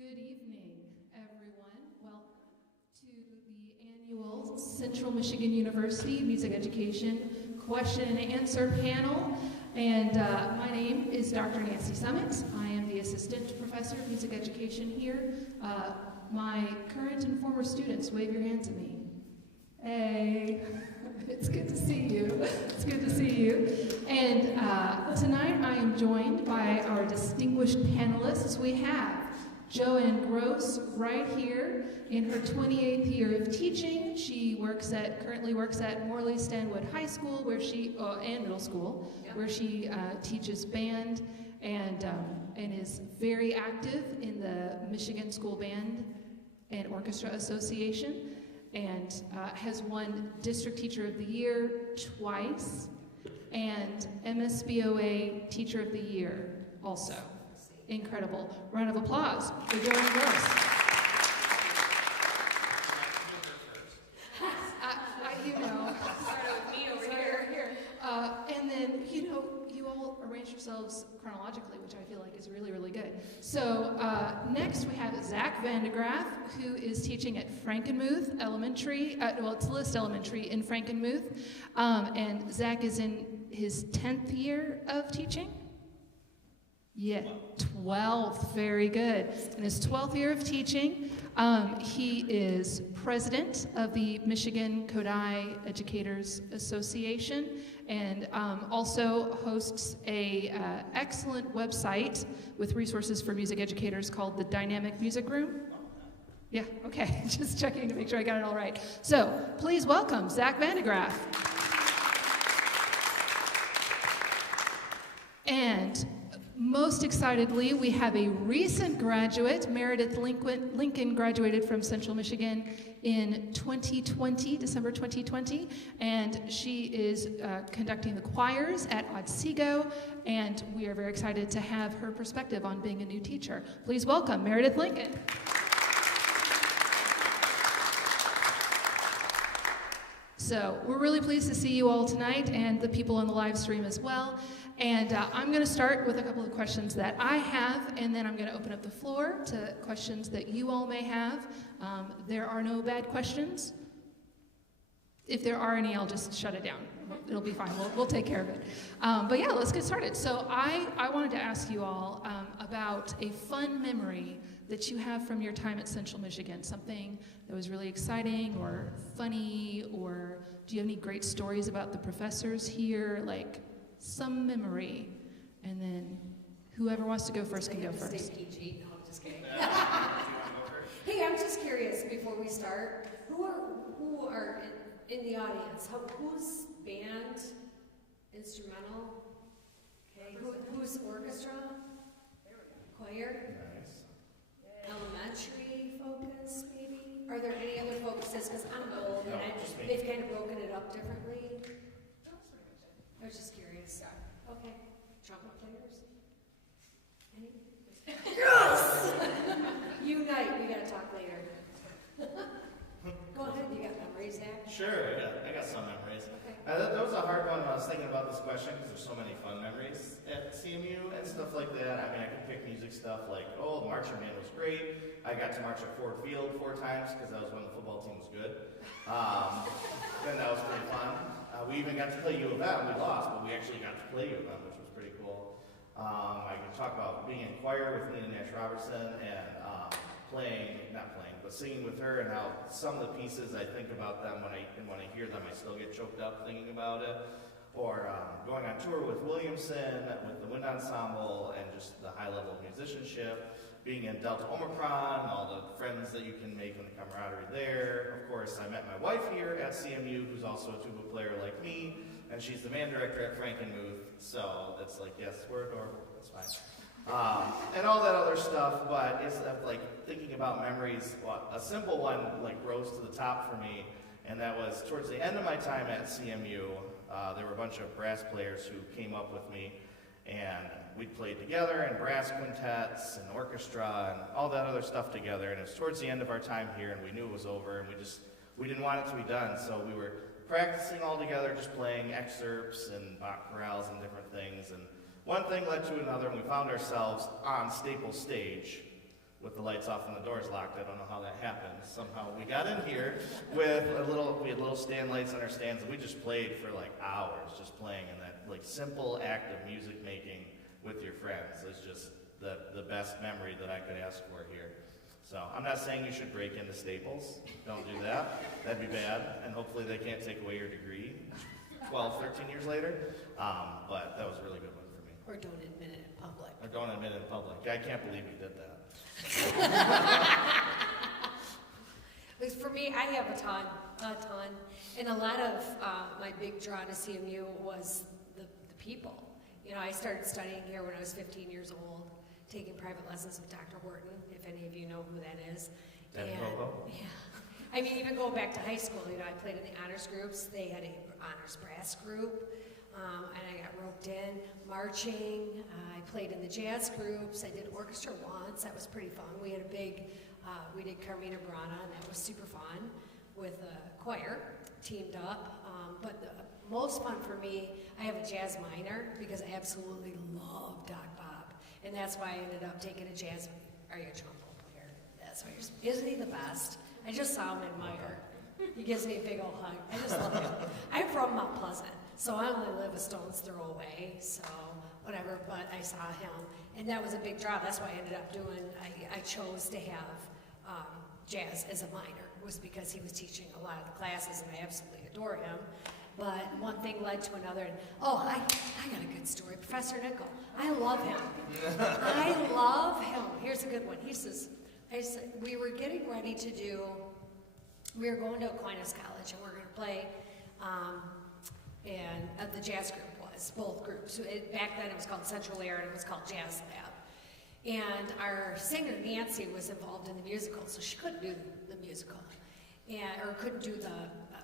Good evening, everyone. Welcome to the annual Central Michigan University Music Education question and answer panel. And my name is Dr. Nancy Summit. I am the Assistant Professor of Music Education here. My current and former students, wave your hands at me. Hey, it's good to see you. It's good to see you. And tonight I am joined by our distinguished panelists. We have Joanne Gross right here in her 28th year of teaching. She currently works at Morley Stanwood High School, and Middle School, where she teaches band and is very active in the Michigan School Band and Orchestra Association, and has won District Teacher of the Year twice, and MSBOA Teacher of the Year also. Incredible. Round of applause for Joanne Gross. Started with me over here. And then, you all arrange yourselves chronologically, which I feel like is really, really good. So next we have Zach Vandegraff, who is teaching at Frankenmuth Elementary, it's List Elementary in Frankenmuth. And Zach is in his 10th year of teaching. Yeah, 12th, very good. In his 12th year of teaching, he is president of the Michigan Kodai Educators Association, and also hosts a excellent website with resources for music educators called the Dynamic Music Room. Yeah, okay, just checking to make sure I got it all right. So, please welcome Zach Vandegraff. And most excitedly, we have a recent graduate. Meredith Lincoln graduated from Central Michigan in 2020, December 2020, and she is conducting the choirs at Otsego, and we are very excited to have her perspective on being a new teacher. Please welcome Meredith Lincoln. So we're really pleased to see you all tonight and the people on the live stream as well. And I'm going to start with a couple of questions that I have, and then I'm going to open up the floor to questions that you all may have. There are no bad questions. If there are any, I'll just shut it down. It'll be fine. We'll take care of it. But yeah, let's get started. So I wanted to ask you all about a fun memory that you have from your time at Central Michigan, something that was really exciting or funny, or do you have any great stories about the professors here, like some memory? And then whoever wants to go first can go first. Stay PG. No, I'm just kidding. Hey, I'm just curious before we start, who are in the audience? Who's band, instrumental? Okay, who's orchestra? Choir? Nice. Elementary focus, maybe? Are there any other focuses? Because I'm old and just me. they've kind of broken it up differently. I was just curious. Okay. Trumpet players? Any? Yes! Unite. We gotta talk later. Go ahead. You got memories, Zach? Sure, I got some memories. Okay. That was a hard one when I was thinking about this question because there's so many fun memories at CMU and stuff like that. I mean, I could pick music stuff like, the marching band was great. I got to march at Ford Field 4 times because that was when the football team was good. And that was pretty fun. We even got to play U of M. We lost, but we actually got to play U of M, which was pretty cool. I could talk about being in choir with Nina Nash Robertson and singing with her, and how some of the pieces I think about them when I hear them, I still get choked up thinking about it. Or going on tour with Williamson, with the wind ensemble, and just the high level of musicianship. Being in Delta Omicron, all the friends that you can make and the camaraderie there. Of course, I met my wife here at CMU, who's also a tuba player like me, and she's the band director at Frankenmuth, so it's like, yes, we're adorable, that's fine. And all that other stuff, but it's like thinking about memories, a simple one like rose to the top for me, and that was towards the end of my time at CMU, there were a bunch of brass players who came up with me, and we'd played together in brass quintets and orchestra and all that other stuff together, and it was towards the end of our time here, and we knew it was over, and we didn't want it to be done, so we were practicing all together, just playing excerpts and Bach chorales and different things, and one thing led to another, and we found ourselves on Staples Stage with the lights off and the doors locked. I don't know how that happened. Somehow we got in here with we had little stand lights on our stands, and we just played for like hours, just playing, and that like simple act of music making with your friends is just the best memory that I could ask for here. So I'm not saying you should break into Staples. Don't do that. That'd be bad, and hopefully they can't take away your degree 12, 13 years later. But that was a really good one for me. Or don't admit it in public. Or don't admit it in public. I can't believe you did that. For me, I have a ton, and a lot of my big draw to CMU was the people. You know, I started studying here when I was 15 years old, taking private lessons with Dr. Horton, if any of you know who that is. And yeah, I mean, even going back to high school, you know, I played in the honors groups. They had a honors brass group, and I got roped in marching. I played in the jazz groups. I did orchestra once. That was pretty fun. We had a big, we did Carmina Burana, and that was super fun with a choir teamed up. But the most fun for me, I have a jazz minor because I absolutely love Doc Bob, and that's why I ended up taking a jazz. Are you a trombone player? That's why isn't he the best? I just saw him in Meyer. He gives me a big old hug. I just love him. I'm from Mount Pleasant, so I only live a stone's throw away, so whatever, but I saw him, and that was a big draw. That's why I ended up doing, I chose to have jazz as a minor, was because he was teaching a lot of the classes, and I absolutely adore him. But one thing led to another, and I got a good story. Professor Nickel, I love him. I love him. Here's a good one. He says, we were getting ready to do, we were going to Aquinas College, and we were going to play, and the jazz group was, both groups. Back then it was called Central Air, and it was called Jazz Lab. And our singer, Nancy, was involved in the musical, so she couldn't do the musical, or couldn't do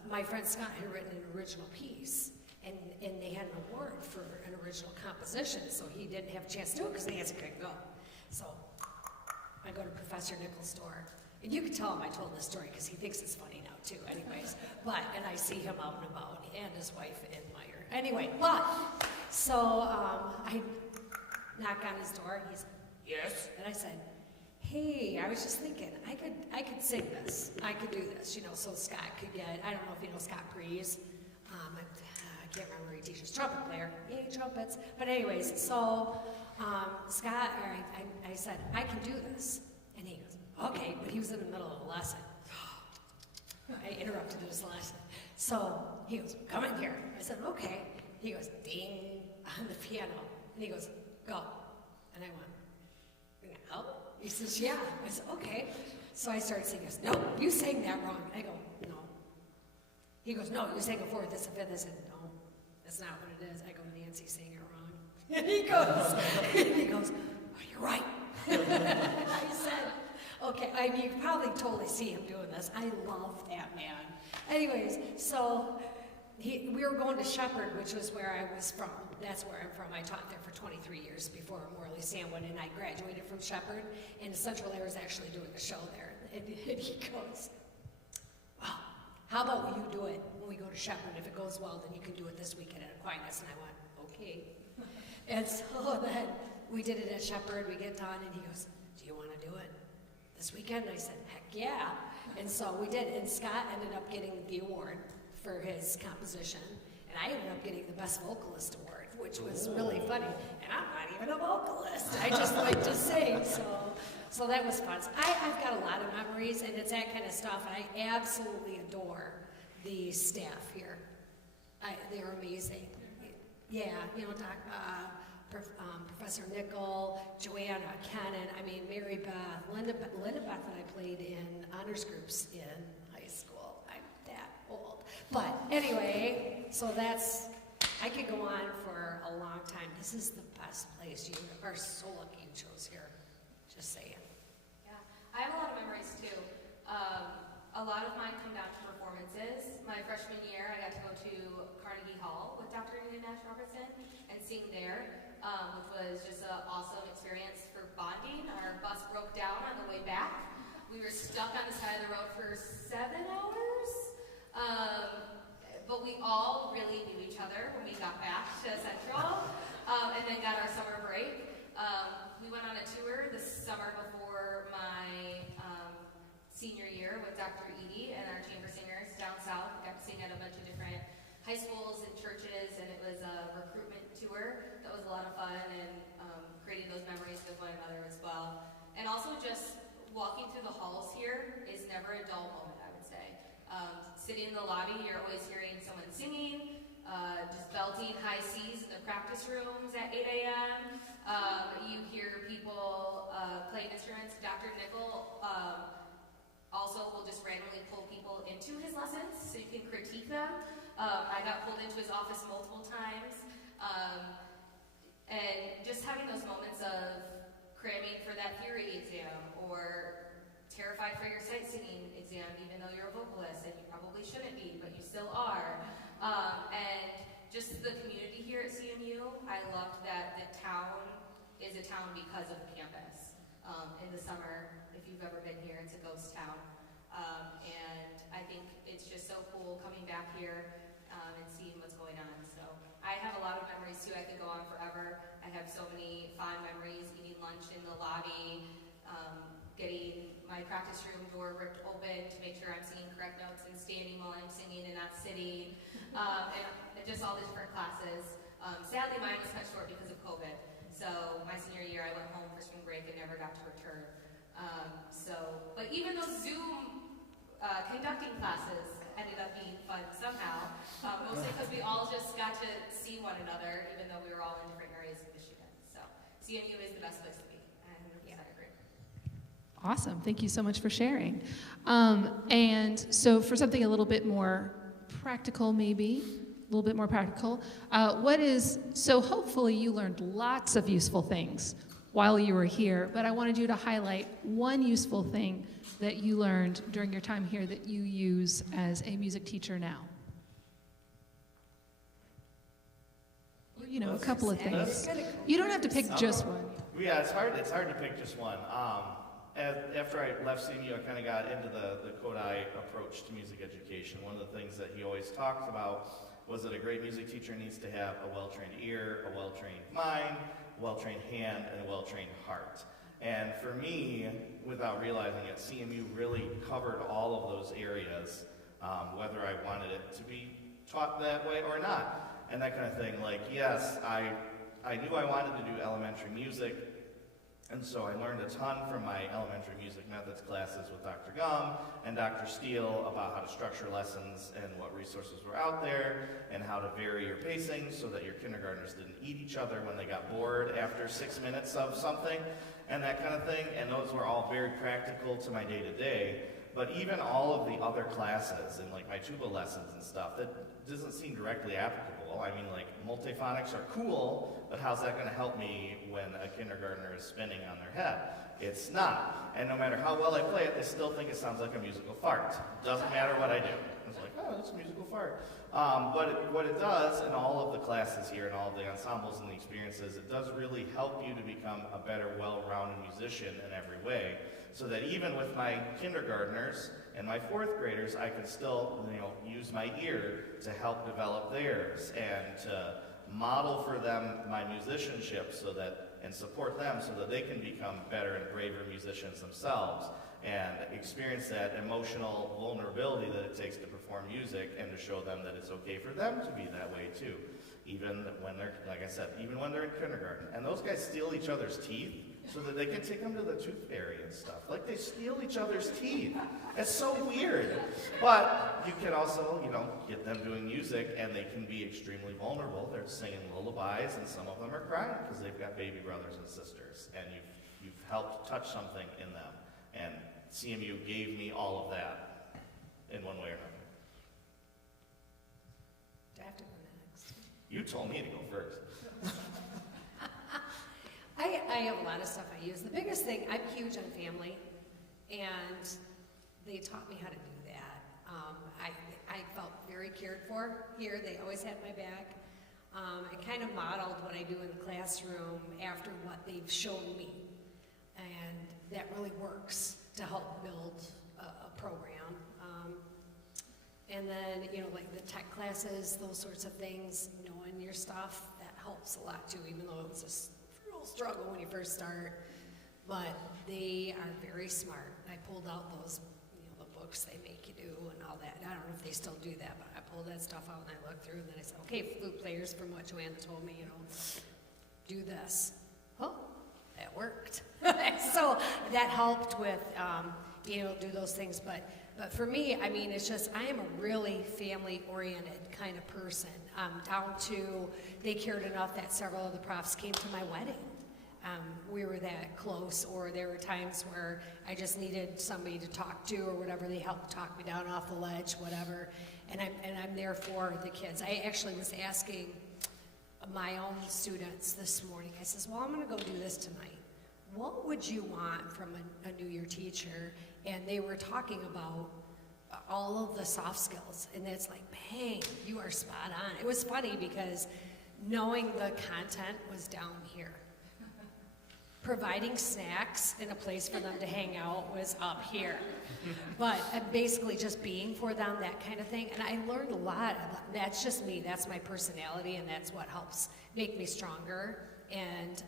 my friend Scott had written an original piece, and they had an award for an original composition, so he didn't have a chance to do it because Nancy couldn't go. So I go to Professor Nickel's store, and you can tell him I told this story because he thinks it's funny now too, anyways. And I see him out and about, and his wife in Meyer. Anyway, so I knock on his door, and he's, yes, and I said, hey, I was just thinking, I could sing this. I could do this, you know, so Scott could get, I don't know if you know Scott Breeze. I can't remember, he teaches trumpet player. Yay, trumpets. But anyways, so Scott, I said, I can do this. And he goes, okay, but he was in the middle of a lesson. I interrupted his lesson. So he goes, come in here. I said, okay. He goes, ding, on the piano. And he goes, go. And I went, oh. He says, yeah. I said, okay. So I started singing. He goes, no, you sang that wrong. I go, no. He goes, no, you sang a fourth, this, a fifth. I said, no, that's not what it is. I go, Nancy sang it wrong. And he goes, oh, you're right. I said, okay. I mean, you can probably totally see him doing this. I love that man. Anyways, so we were going to Shepherd, which was where I was from. That's where I'm from. I taught there for 23 years before Morley Stanwood, and I graduated from Shepherd, and Central Air is actually doing a show there. And he goes, well, how about you do it when we go to Shepherd? If it goes well, then you can do it this weekend at Aquinas. And I went, okay. And so then we did it at Shepherd. We get done, and he goes, do you want to do it this weekend? And I said, heck yeah. And so we did, and Scott ended up getting the award for his composition, and I ended up getting the Best Vocalist Award, which was really funny. And I'm not even a vocalist. I just like to sing, so that was fun. So I've got a lot of memories, and it's that kind of stuff, and I absolutely adore the staff here. They're amazing. Yeah, you know, Professor Nickel, Joanna, Cannon, I mean, Mary Beth, Linda Beth and I played in honors groups in high school. I'm that old. But anyway, so I could go on for a long time. This is the best place. You are so lucky you chose here. Just saying. Yeah, I have a lot of memories too. A lot of mine come down to performances. My freshman year, I got to go to Carnegie Hall with Dr. Nina Nash Robertson and sing there, which was just an awesome experience for bonding. Our bus broke down on the way back. We were stuck on the side of the road for 7 hours, but we all really knew each other when we got back to Central, and then got our summer break. We went on a tour this summer before my senior year with Dr. Edie and our chamber singers down south. We got to sing at a bunch of different high schools and churches, and it was a recruitment tour that was a lot of fun, and creating those memories with one another as well. And also just walking through the halls here is never a dull moment, I would say. Sitting in the lobby, you're always hearing someone singing, just belting high C's in the practice rooms at 8 a.m. You hear people playing instruments. Dr. Nickel also will just randomly pull people into his lessons so you can critique them. I got pulled into his office multiple times. And just having those moments of cramming for that theory exam or terrified for your sight singing exam, even though you're a vocalist and you probably shouldn't be, but you still are. And just the community here at CMU, I loved that the town is a town because of the campus. In the summer, if you've ever been here, it's a ghost town. And I think it's just so cool coming back here and seeing what's going on. So I have a lot of memories too. I could go on forever. I have so many fond memories, eating lunch in the lobby, getting my practice room door ripped open to make sure I'm singing correct notes and standing while I'm singing and not sitting, and just all the different classes. Sadly, mine was cut short because of COVID. So my senior year, I went home for spring break and never got to return. But even those Zoom conducting classes ended up being fun somehow, mostly because we all just got to see one another, even though we were all in different areas of Michigan. So CMU is the best place to be. I 100% agree. Awesome. Thank you so much for sharing. And so for something a little bit more practical, maybe, a little bit more practical, so hopefully you learned lots of useful things while you were here, but I wanted you to highlight one useful thing that you learned during your time here that you use as a music teacher now. Or, a couple of things. You don't have to pick just one. Yeah, it's hard to pick just one. After I left CMU, I kind of got into the Kodai approach to music education. One of the things that he always talked about was that a great music teacher needs to have a well-trained ear, a well-trained mind, a well-trained hand, and a well-trained heart. And for me, without realizing it, CMU really covered all of those areas, whether I wanted it to be taught that way or not, and that kind of thing. Like, yes, I knew I wanted to do elementary music, and so I learned a ton from my elementary music methods classes with Dr. Gum and Dr. Steele about how to structure lessons and what resources were out there and how to vary your pacing so that your kindergartners didn't eat each other when they got bored after 6 minutes of something and that kind of thing. And those were all very practical to my day-to-day. But even all of the other classes and like my tuba lessons and stuff, that doesn't seem directly applicable. I mean, like, multiphonics are cool, but how's that going to help me when a kindergartner is spinning on their head? It's not. And no matter how well I play it, they still think it sounds like a musical fart. Doesn't matter what I do. It's like, oh, it's a musical fart. But what it does in all of the classes here and all of the ensembles and the experiences, it does really help you to become a better, well-rounded musician in every way. So that even with my kindergartners and my fourth graders, I can still, use my ear to help develop theirs and to model for them my musicianship and support them so that they can become better and braver musicians themselves and experience that emotional vulnerability that it takes to perform music and to show them that it's okay for them to be that way too, even when they're, like I said, even when they're in kindergarten. And those guys steal each other's teeth so that they can take them to the tooth fairy and stuff. Like, they steal each other's teeth. It's so weird. But you can also, get them doing music, and they can be extremely vulnerable. They're singing lullabies, and some of them are crying because they've got baby brothers and sisters, and you've helped touch something in them. And CMU gave me all of that in one way or another. Do I have to go next? You told me to go first. I have a lot of stuff I use. The biggest thing, I'm huge on family, and they taught me how to do that. I felt very cared for here. They always had my back. I kind of modeled what I do in the classroom after what they've shown me, and that really works to help build a program. And then, like the tech classes, those sorts of things, knowing your stuff, that helps a lot too, even though it was a real struggle when you first start, but they are very smart. I pulled out those, the books they make you do and all that. I don't know if they still do that, but I pulled that stuff out and I looked through and then I said, okay, flute players, from what Joanna told me, do this. Oh, that worked. So that helped with being able to do those things. But for me, I mean, it's just, I am a really family-oriented kind of person. Down to, they cared enough that several of the profs came to my wedding. We were that close, or there were times where I just needed somebody to talk to or whatever. They helped talk me down off the ledge, whatever. And I'm there for the kids. I actually was asking my own students this morning. I says, well, I'm going to go do this tonight. What would you want from a New Year teacher? And they were talking about all of the soft skills, and it's like, bang, you are spot on. It was funny because knowing the content was down here. Providing snacks and a place for them to hang out was up here. But basically just being for them, that kind of thing. And I learned a lot. That's just me. That's my personality, and that's what helps make me stronger. And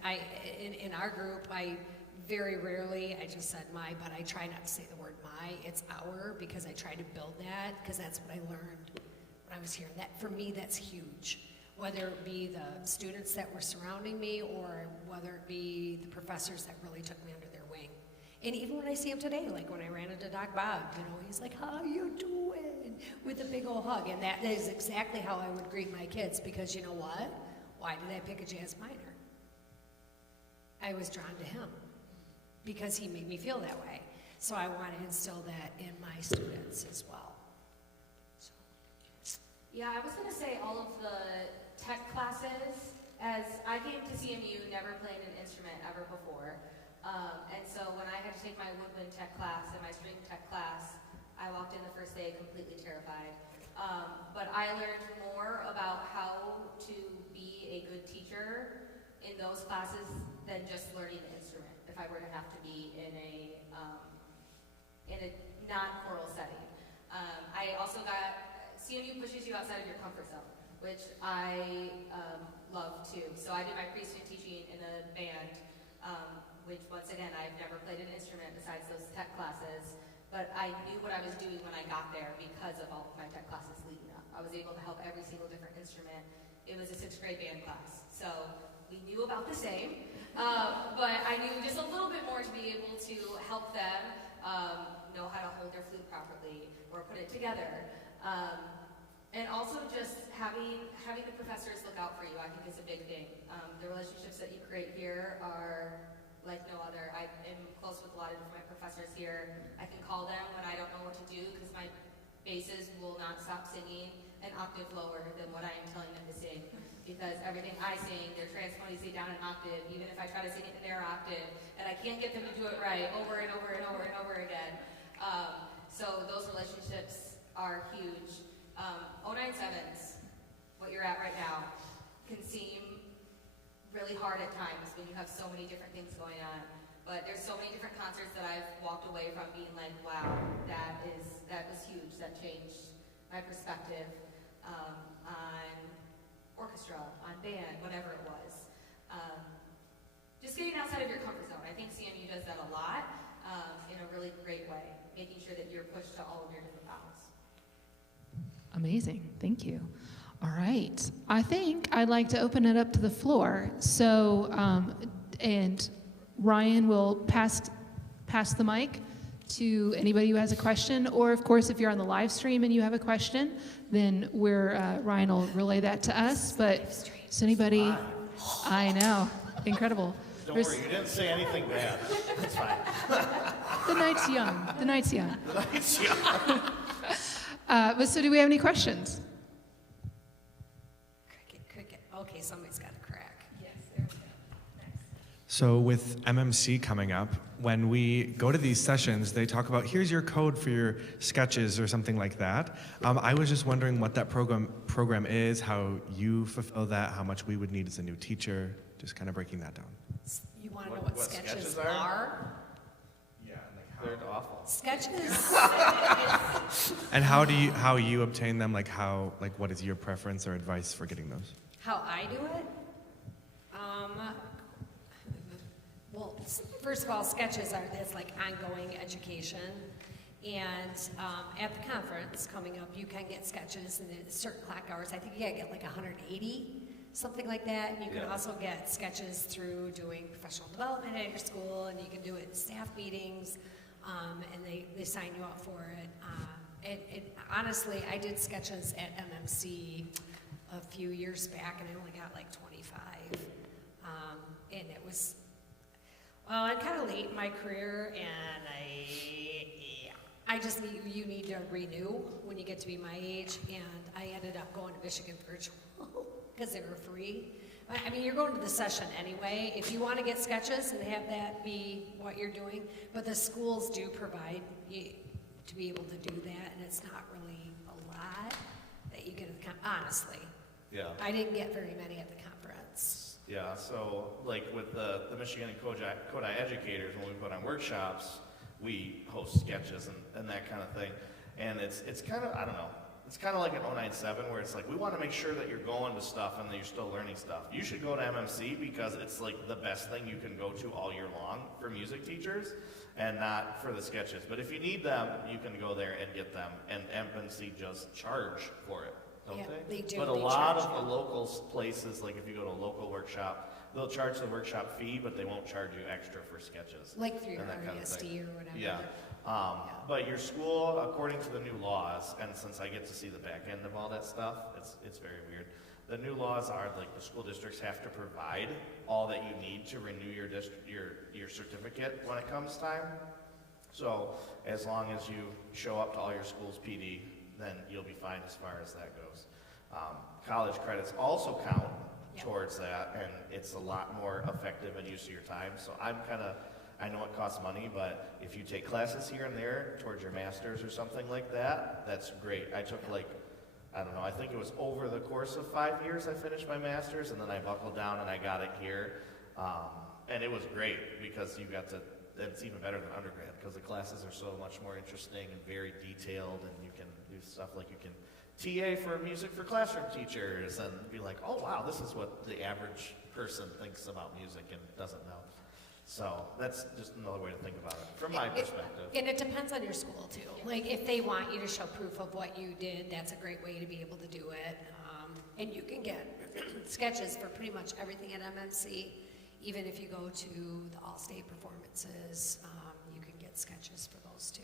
in our group, I very rarely, I just said my, but I try not to say the word my. It's our, because I try to build that, because that's what I learned when I was here. That, for me, that's huge. Whether it be the students that were surrounding me, or whether it be the professors that really took me under their wing. And even when I see him today, like when I ran into Doc Bob, he's like, how you doing? With a big old hug. And that is exactly how I would greet my kids, because you know what? Why did I pick a jazz minor? I was drawn to him because he made me feel that way. So I want to instill that in my students as well. Yeah, I was going to say all of the tech classes, as I came to CMU, never played an instrument ever before. And so when I had to take my woodwind tech class and my string tech class, I walked in the first day completely terrified. But I learned more about how to be a good teacher in those classes than just learning the instrument, if I were to have to be in a non-choral setting. I also CMU pushes you outside of your comfort zone, which I love too. So I did my pre-student teaching in a band, which once again, I've never played an instrument besides those tech classes, but I knew what I was doing when I got there because of all of my tech classes leading up. I was able to help every single different instrument. It was a 6th grade band class, so we knew about the same, but I knew just a little bit more to be able to help them know how to hold their flute properly or put it together. And also just having the professors look out for you, I think is a big thing. The relationships that you create here are like no other. I am close with a lot of my professors here. I can call them when I don't know what to do because my basses will not stop singing an octave lower than what I am telling them to sing. Because everything I sing, they're transposing down an octave, even if I try to sing it in their octave, and I can't get them to do it right over and over and over and over again. So those relationships are huge. 097s, what you're at right now, can seem really hard at times when you have so many different things going on. But there's so many different concerts that I've walked away from being like, wow, that was huge. That changed my perspective on orchestra, on band, whatever it was. Just getting outside of your comfort zone. I think CMU does that a lot in a really great way, making sure that you're pushed to all of your different bounds. Amazing. Thank you. All right. I think I'd like to open it up to the floor. So, and Ryan will pass the mic to anybody who has a question, or of course, if you're on the live stream and you have a question, then Ryan will relay that to us. But does anybody? I know, incredible. Don't worry, you didn't say anything bad. That's fine. The night's young. The night's young. The night's young. But so, do we have any questions? Cricket. Okay, somebody's got a crack. Yes, there we go. Nice. So with MMC coming up, when we go to these sessions, they talk about, here's your code for your sketches or something like that. I was just wondering what that program is, how you fulfill that, how much we would need as a new teacher, just kind of breaking that down. You want to know What what sketches sketches are? are? Yeah, like They're awful. Sketches. And how you obtain them, what is your preference or advice for getting those? How I do it? Well, first of all, sketches that's like ongoing education. And at the conference coming up, you can get sketches and there's certain clock hours. I think you gotta get like 180, something like that. And you can also get sketches through doing professional development at your school, and you can do it in staff meetings, and they sign you up for it. Honestly, I did sketches at MMC a few years back, and I only got like 25. And it was, well, I'm kind of late in my career, and I just you need to renew when you get to be my age, and I ended up going to Michigan Virtual because they were free. I mean, you're going to the session anyway. If you want to get sketches and have that be what you're doing, but the schools do provide you to be able to do that, and it's not really a lot that you get at the honestly. Yeah. I didn't get very many at the conference. Yeah, so like with the Michigan and Kodai educators, when we put on workshops, we host sketches and that kind of thing. And it's kind of, I don't know, it's kind of like an 097 where it's like, we want to make sure that you're going to stuff and that you're still learning stuff. You should go to MMC because it's like the best thing you can go to all year long for music teachers and not for the sketches. But if you need them, you can go there and get them. And MMC just charge for it, don't they? They do. But a They lot charge of the you. local places, like if you go to a local workshop, they'll charge the workshop fee, but they won't charge you extra for sketches. Like through your and that kind of RESD thing. or whatever. Yeah. But your school, according to the new laws, and since I get to see the back end of all that stuff, it's very weird. The new laws are like the school districts have to provide all that you need to renew your certificate when it comes time. So as long as you show up to all your school's PD, then you'll be fine as far as that goes. College credits also count towards that, and it's a lot more effective and use of your time. So I know it costs money, but if you take classes here and there towards your master's or something like that, that's great. I took I don't know, I think it was over the course of 5 years I finished my master's, and then I buckled down and I got it here. And it was great because you got to, it's even better than undergrad because the classes are so much more interesting and very detailed, and you can do stuff like you can TA for music for classroom teachers and be like, oh wow, this is what the average person thinks about music and doesn't know. So that's just another way to think about it from my perspective. And it depends on your school too. Like if they want you to show proof of what you did, that's a great way to be able to do it. And you can get sketches for pretty much everything at MMC. Even if you go to the All State performances, you can get sketches for those too.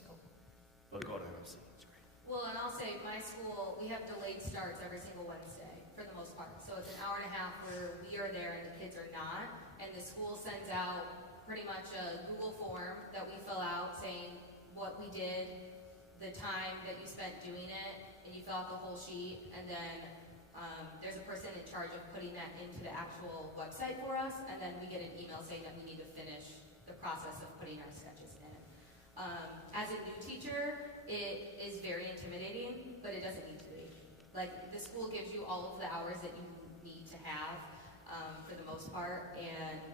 But go to MMC, it's great. Well, and I'll say my school, we have delayed starts every single Wednesday for the most part. So it's an hour and a half where we are there and the kids are not. And the school sends out pretty much a Google form that we fill out saying what we did, the time that you spent doing it, and you fill out the whole sheet, and then there's a person in charge of putting that into the actual website for us, and then we get an email saying that we need to finish the process of putting our sketches in. As a new teacher, it is very intimidating, but it doesn't need to be. Like, the school gives you all of the hours that you need to have for the most part, and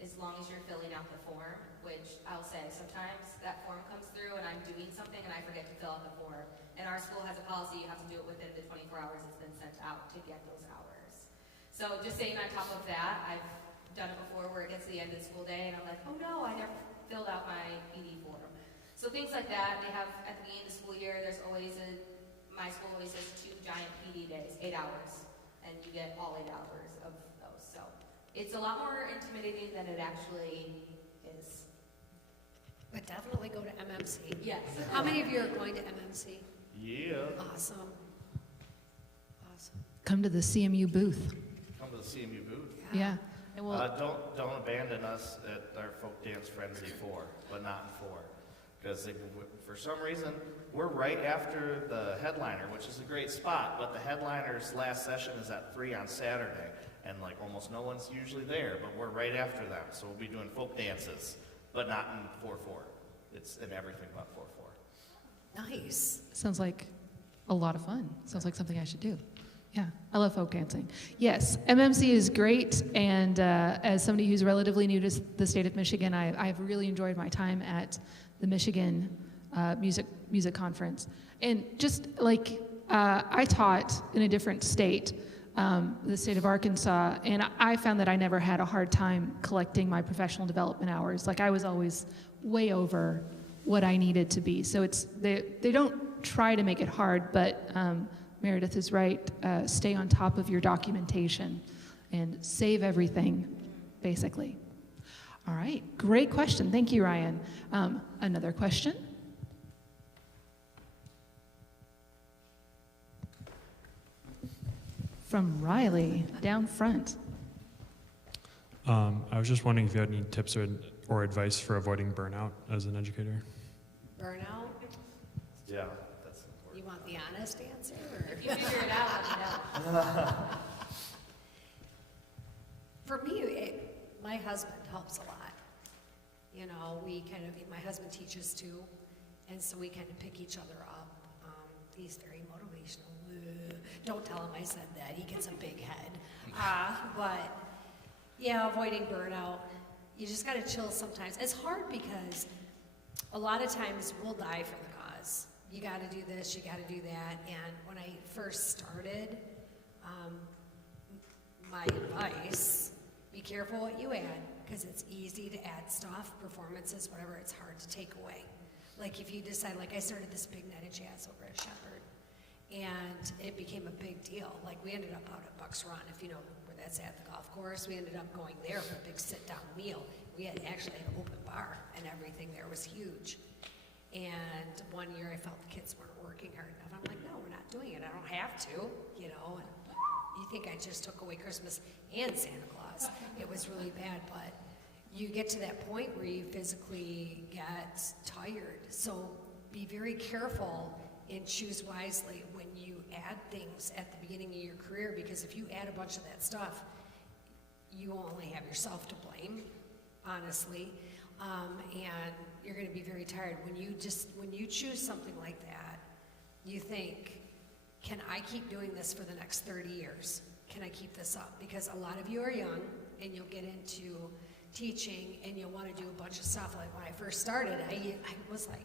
as long as you're filling out the form, which I'll say sometimes that form comes through and I'm doing something and I forget to fill out the form. And our school has a policy, you have to do it within the 24 hours it's been sent out to get those hours. So just staying on top of that, I've done it before where it gets to the end of the school day and I'm like, oh no, I never filled out my PD form. So things like that, they have at the beginning of the school year, there's always my school always says 2 giant PD days, 8 hours. And you get all 8 hours of those. So it's a lot more intimidating than it actually is. But definitely go to MMC. Yes. How many of you are going to MMC? Yeah. Awesome. Awesome. Come to the CMU booth. Come to the CMU booth. Yeah. And we'll, Don't abandon us at our folk dance frenzy 4, but not in 4. Because for some reason, we're right after the headliner, which is a great spot, but the headliner's last session is at 3 on Saturday, and like almost no one's usually there, but we're right after them, so we'll be doing folk dances, but not in 4-4. It's in everything but 4-4. Nice. sounds like a lot of fun. Sounds like something I should do. Yeah, I love folk dancing. Yes, MMC is great, and as somebody who's relatively new to the state of Michigan, I've really enjoyed my time at the Michigan Music Conference. And just like I taught in a different state the state of Arkansas, and I found that I never had a hard time collecting my professional development hours. Like I was always way over what I needed to be. So they don't try to make it hard, but Meredith is right. Stay on top of your documentation and save everything, basically. All right, great question. Thank you, Ryan. Another question? From Riley, down front. I was just wondering if you had any tips or advice for avoiding burnout as an educator. Burnout? Yeah, that's important. You want the honest answer? Or? If you figure it out, let me know. For me, my husband helps a lot. You know, my husband teaches too, and so we kind of pick each other up. He's very motivational. Don't tell him I said that. He gets a big head. But yeah, avoiding burnout. You just got to chill sometimes. It's hard because a lot of times we'll die for the cause. You got to do this, you got to do that. And when I first started, my advice, be careful what you add, because it's easy to add stuff, performances, whatever, it's hard to take away. Like if you decide, like I started this big night of jazz over at Shepherd, and it became a big deal. Like we ended up out at Bucks Run, if you know where that's at, the golf course. We ended up going there for a big sit-down meal. We had actually an open bar, and everything there was huge. And one year I felt the kids weren't working hard enough. I'm like, no, we're not doing it. I don't have to, you know. And you think I just took away Christmas and Santa Claus. It was really bad, but you get to that point where you physically get tired. So be very careful and choose wisely when you add things at the beginning of your career, because if you add a bunch of that stuff, you only have yourself to blame, honestly, and you're going to be very tired. When you choose something like that, you think, can I keep doing this for the next 30 years? Can I keep this up? Because a lot of you are young, and you'll get into teaching, and you'll want to do a bunch of stuff. Like when I first started, I was like,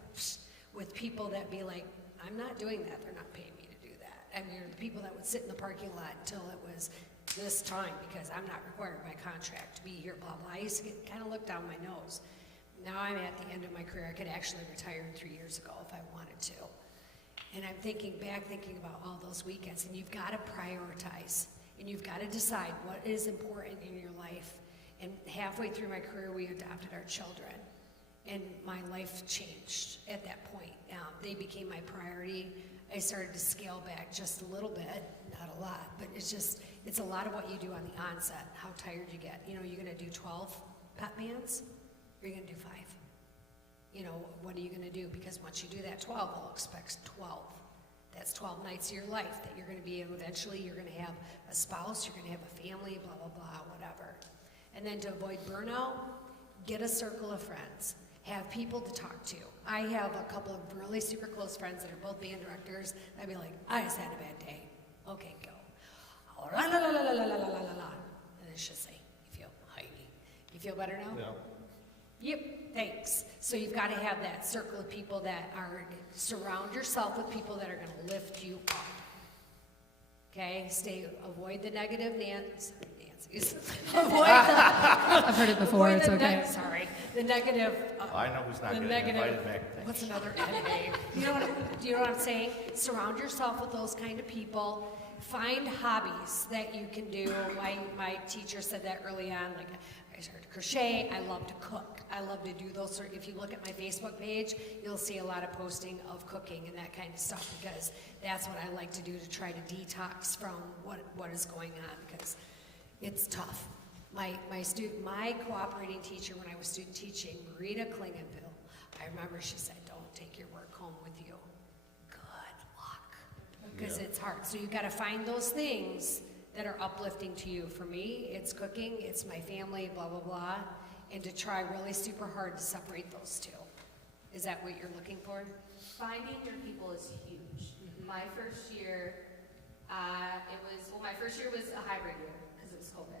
with people that be like, I'm not doing that. They're not paying me to do that. I mean, the people that would sit in the parking lot until it was this time, because I'm not required by contract to be here, blah, blah. I used to kind of look down my nose. Now I'm at the end of my career. I could actually retire 3 years ago if I wanted to. And I'm thinking about all those weekends, and you've got to prioritize, and you've got to decide what is important in your life. And halfway through my career, we adopted our children. And my life changed at that point. They became my priority. I started to scale back just a little bit, not a lot, but it's a lot of what you do on the onset, how tired you get. You know, you're gonna do 12 pep bands, or you're gonna do 5. You know, what are you gonna do? Because once you do that 12, they'll expect 12. That's 12 nights of your life that you're gonna be in. Eventually, you're gonna have a spouse, you're gonna have a family, blah, blah, blah, whatever. And then to avoid burnout, get a circle of friends. Have people to talk to. I have a couple of really super close friends that are both band directors. I'd be like, I just had a bad day. Okay, go. La la la la la la la la la. And it's just say, you feel hidey. You feel better now? Yeah. Yep, thanks. So you've got to have that circle of people that surround yourself with people that are going to lift you up. Okay, avoid the negative Nancy's. I've heard it before, it's okay. The negative. I know who's not getting invited back. What's another NA? Do you know what I'm saying? Surround yourself with those kind of people. Find hobbies that you can do. My teacher said that early on. Like I started to crochet. I love to cook. I love to do those. If you look at my Facebook page, you'll see a lot of posting of cooking and that kind of stuff, because that's what I like to do to try to detox from what is going on, because it's tough. My cooperating teacher when I was student teaching, Marita Klingenville, I remember she said, don't take your work home with you. Good luck. Because it's hard. So you've got to find those things that are uplifting to you. For me, it's cooking, it's my family, blah, blah, blah. And to try really super hard to separate those two. Is that what you're looking for? Finding your people is huge. Mm-hmm. My first year, my first year was a hybrid year because it was COVID.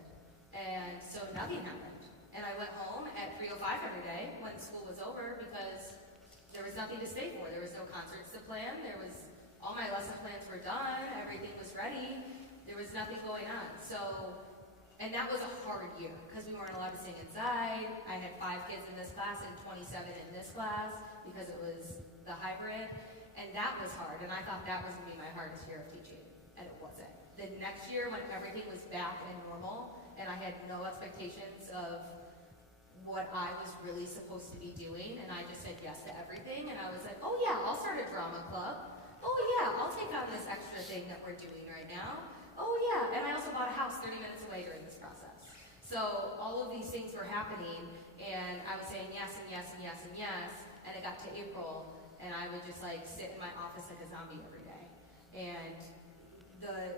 And so nothing happened. And I went home at 3:05 every day when school was over because there was nothing to stay for. There was no concerts to plan. All my lesson plans were done. Everything was ready. There was nothing going on. So, and that was a hard year because we weren't allowed to sing inside. I had 5 kids in this class and 27 in this class because it was the hybrid. And that was hard. And I thought that was going to be my hardest year of teaching. And it wasn't. The next year when everything was back and normal and I had no expectations of what I was really supposed to be doing, and I just said yes to everything, and I was like, oh yeah, I'll start a drama club. Oh yeah, I'll take on this extra thing that we're doing right now. Oh yeah, and I also bought a house 30 minutes away during this process. So all of these things were happening, and I was saying yes and yes and yes and yes, and it got to April, and I would just like sit in my office like a zombie every day. And the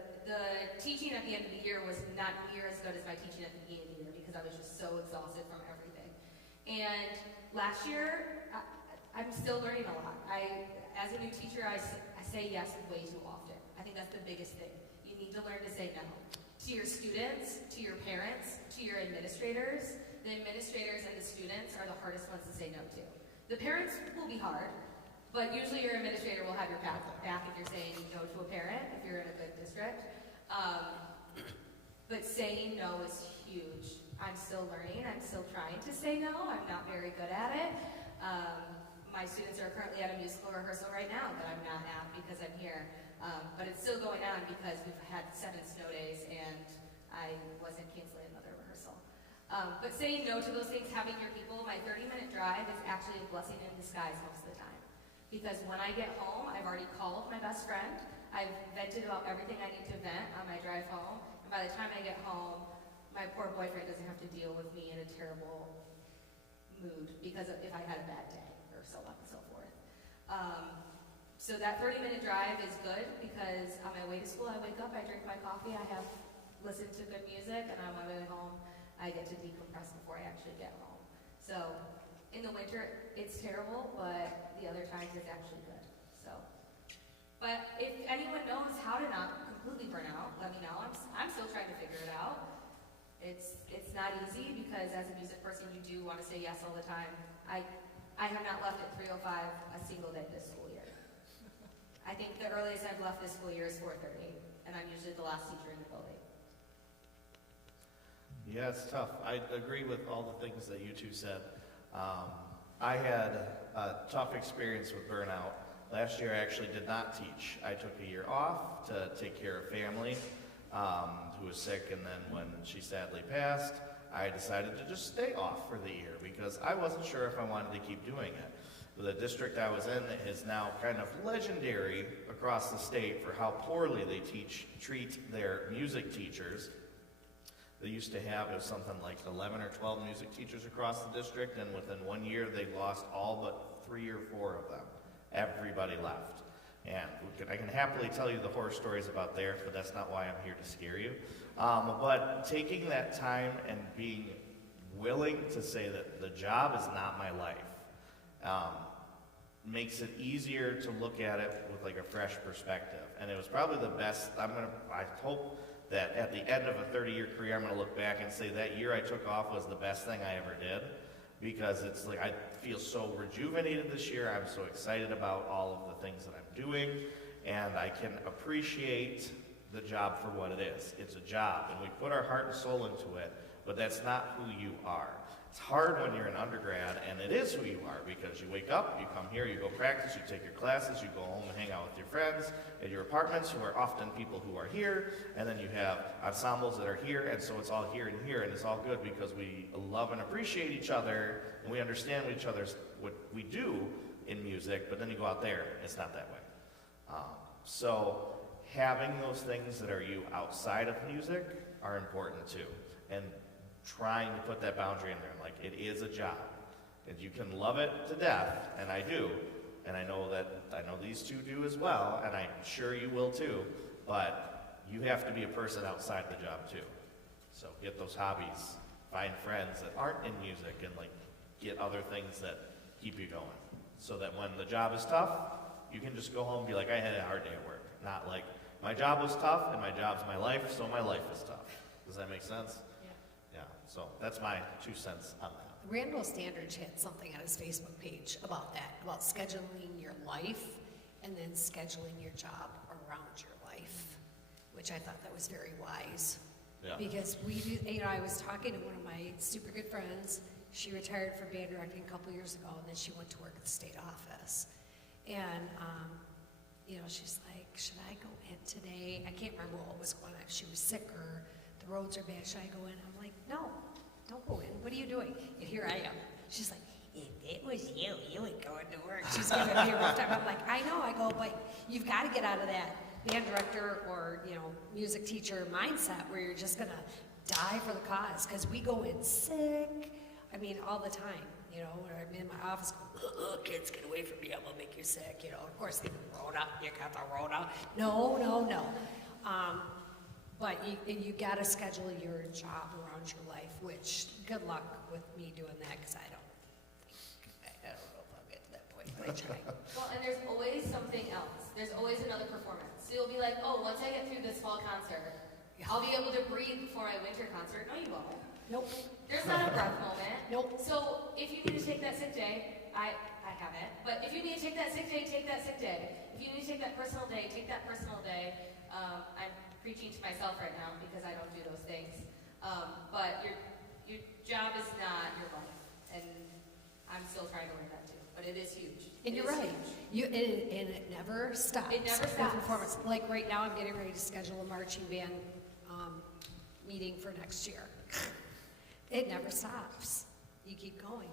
teaching at the end of the year was not near as good as my teaching at the beginning of the year because I was just so exhausted from everything. And last year, I'm still learning a lot. As a new teacher, I say yes way too often. I think that's the biggest thing. You need to learn to say no. To your students, to your parents, to your administrators. The administrators and the students are the hardest ones to say no to. The parents will be hard, but usually your administrator will have your back if you're saying no to a parent, if you're in a good district. But saying no is huge. I'm still learning. I'm still trying to say no. I'm not very good at it. My students are currently at a musical rehearsal right now that I'm not at because I'm here. But it's still going on because we've had 7 snow days and I wasn't canceling another rehearsal. But saying no to those things, having your people, my 30-minute drive is actually a blessing in disguise most of the time. Because when I get home, I've already called my best friend. I've vented about everything I need to vent on my drive home. And by the time I get home, my poor boyfriend doesn't have to deal with me in a terrible mood because if I had a bad day or so on and so forth. So that 30-minute drive is good because on my way to school, I wake up, I drink my coffee, I have listened to good music, and on my way home, I get to decompress before I actually get home. So in the winter, it's terrible, but the other times it's actually good. So, but if anyone knows how to not completely burn out, let me know. I'm still trying to figure it out. It's not easy because as a music person, you do want to say yes all the time. I have not left at 3:05 a single day this school year. I think the earliest I've left this school year is 4:30, and I'm usually the last teacher in the building. Yeah, it's tough. I agree with all the things that you two said. I had a tough experience with burnout. Last year I actually did not teach. I took a year off to take care of family who was sick, and then when she sadly passed, I decided to just stay off for the year because I wasn't sure if I wanted to keep doing it. The district I was in is now kind of legendary across the state for how poorly they treat their music teachers. They used to have, it was something like 11 or 12 music teachers across the district, and within 1 year they lost all but 3 or 4 of them. Everybody left. And I can happily tell you the horror stories about there, but that's not why I'm here to scare you. But taking that time and being willing to say that the job is not my life makes it easier to look at it with like a fresh perspective. And it was probably the best. I hope that at the end of a 30-year career, I'm going to look back and say that year I took off was the best thing I ever did, because it's like I feel so rejuvenated this year. I'm so excited about all of the things that I'm doing, and I can appreciate the job for what it is. It's a job, and we put our heart and soul into it, but that's not who you are. It's hard when you're an undergrad, and it is who you are, because you wake up, you come here, you go practice, you take your classes, you go home and hang out with your friends at your apartments, who are often people who are here, and then you have ensembles that are here, and so it's all here, and it's all good because we love and appreciate each other, and we understand what we do in music, but then you go out there, it's not that way. So having those things that are you outside of music are important too, and trying to put that boundary in there. Like, it is a job, and you can love it to death, and I do, and I know these two do as well, and I'm sure you will too, but you have to be a person outside the job too. So get those hobbies, find friends that aren't in music, and like get other things that keep you going, so that when the job is tough, you can just go home and be like, I had a hard day at work, not like, my job was tough, and my job's my life, so my life is tough. Does that make sense? Yeah, so that's my 2 cents on that. Randall Standridge had something on his Facebook page about that, about scheduling your life and then scheduling your job around your life. which I thought that was very wise. Yeah. Because we do, I was talking to one of my super good friends. She retired from band directing a couple years ago, and then she went to work at the state office. And, she's like, should I go in today? I can't remember what was going on, if she was sick or the roads are bad, should I go in? I'm like, no, don't go in. What are you doing? And here I am. She's like, if it was you would go into work. She's giving me a rough time. I'm like, I know. I go, but you've got to get out of that band director or, music teacher mindset where you're just going to die for the cause. Because we go in sick, all the time. When I'm in my office, kids, get away from me, I'm going to make you sick. Of course, they Rona, you got the Rona. No. But you got to schedule your job around your life, which good luck with me doing that, because I don't know if I'll get to that point, but I try. Well, and there's always something else. There's always another performance. So you'll be like, oh, once I get through this fall concert, I'll be able to breathe before my winter concert. No, you won't. Nope. There's not a breath moment. Nope. So if you need to take that sick day, I haven't, but if you need to take that sick day, take that sick day. If you need to take that personal day, take that personal day. I'm preaching to myself right now because I don't do those things. But your job is not your life, and I'm still trying to learn that too. But it is huge. And you're right. And it never stops. It never stops. Performance. Like right now, I'm getting ready to schedule a marching band meeting for next year. It never stops. You keep going.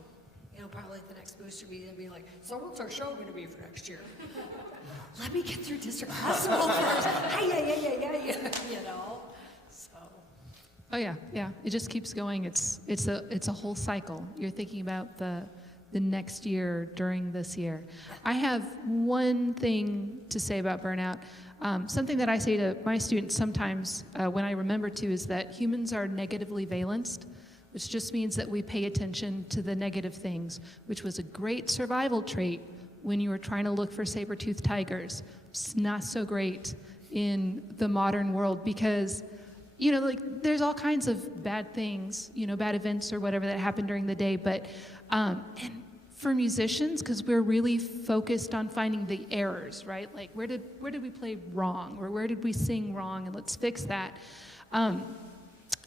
Probably at the next booster meeting, they'll be like, so what's our show going to be for next year? Let me get through district hospital first. So. Oh yeah. It just keeps going. It's a whole cycle. You're thinking about the next year during this year. I have one thing to say about burnout. Something that I say to my students sometimes when I remember to is that humans are negatively valenced, which just means that we pay attention to the negative things, which was a great survival trait when you were trying to look for saber-toothed tigers. It's not so great in the modern world because, there's all kinds of bad things, bad events or whatever that happen during the day, but, and for musicians, because we're really focused on finding the errors, right? Like, where did we play wrong, or where did we sing wrong, and let's fix that.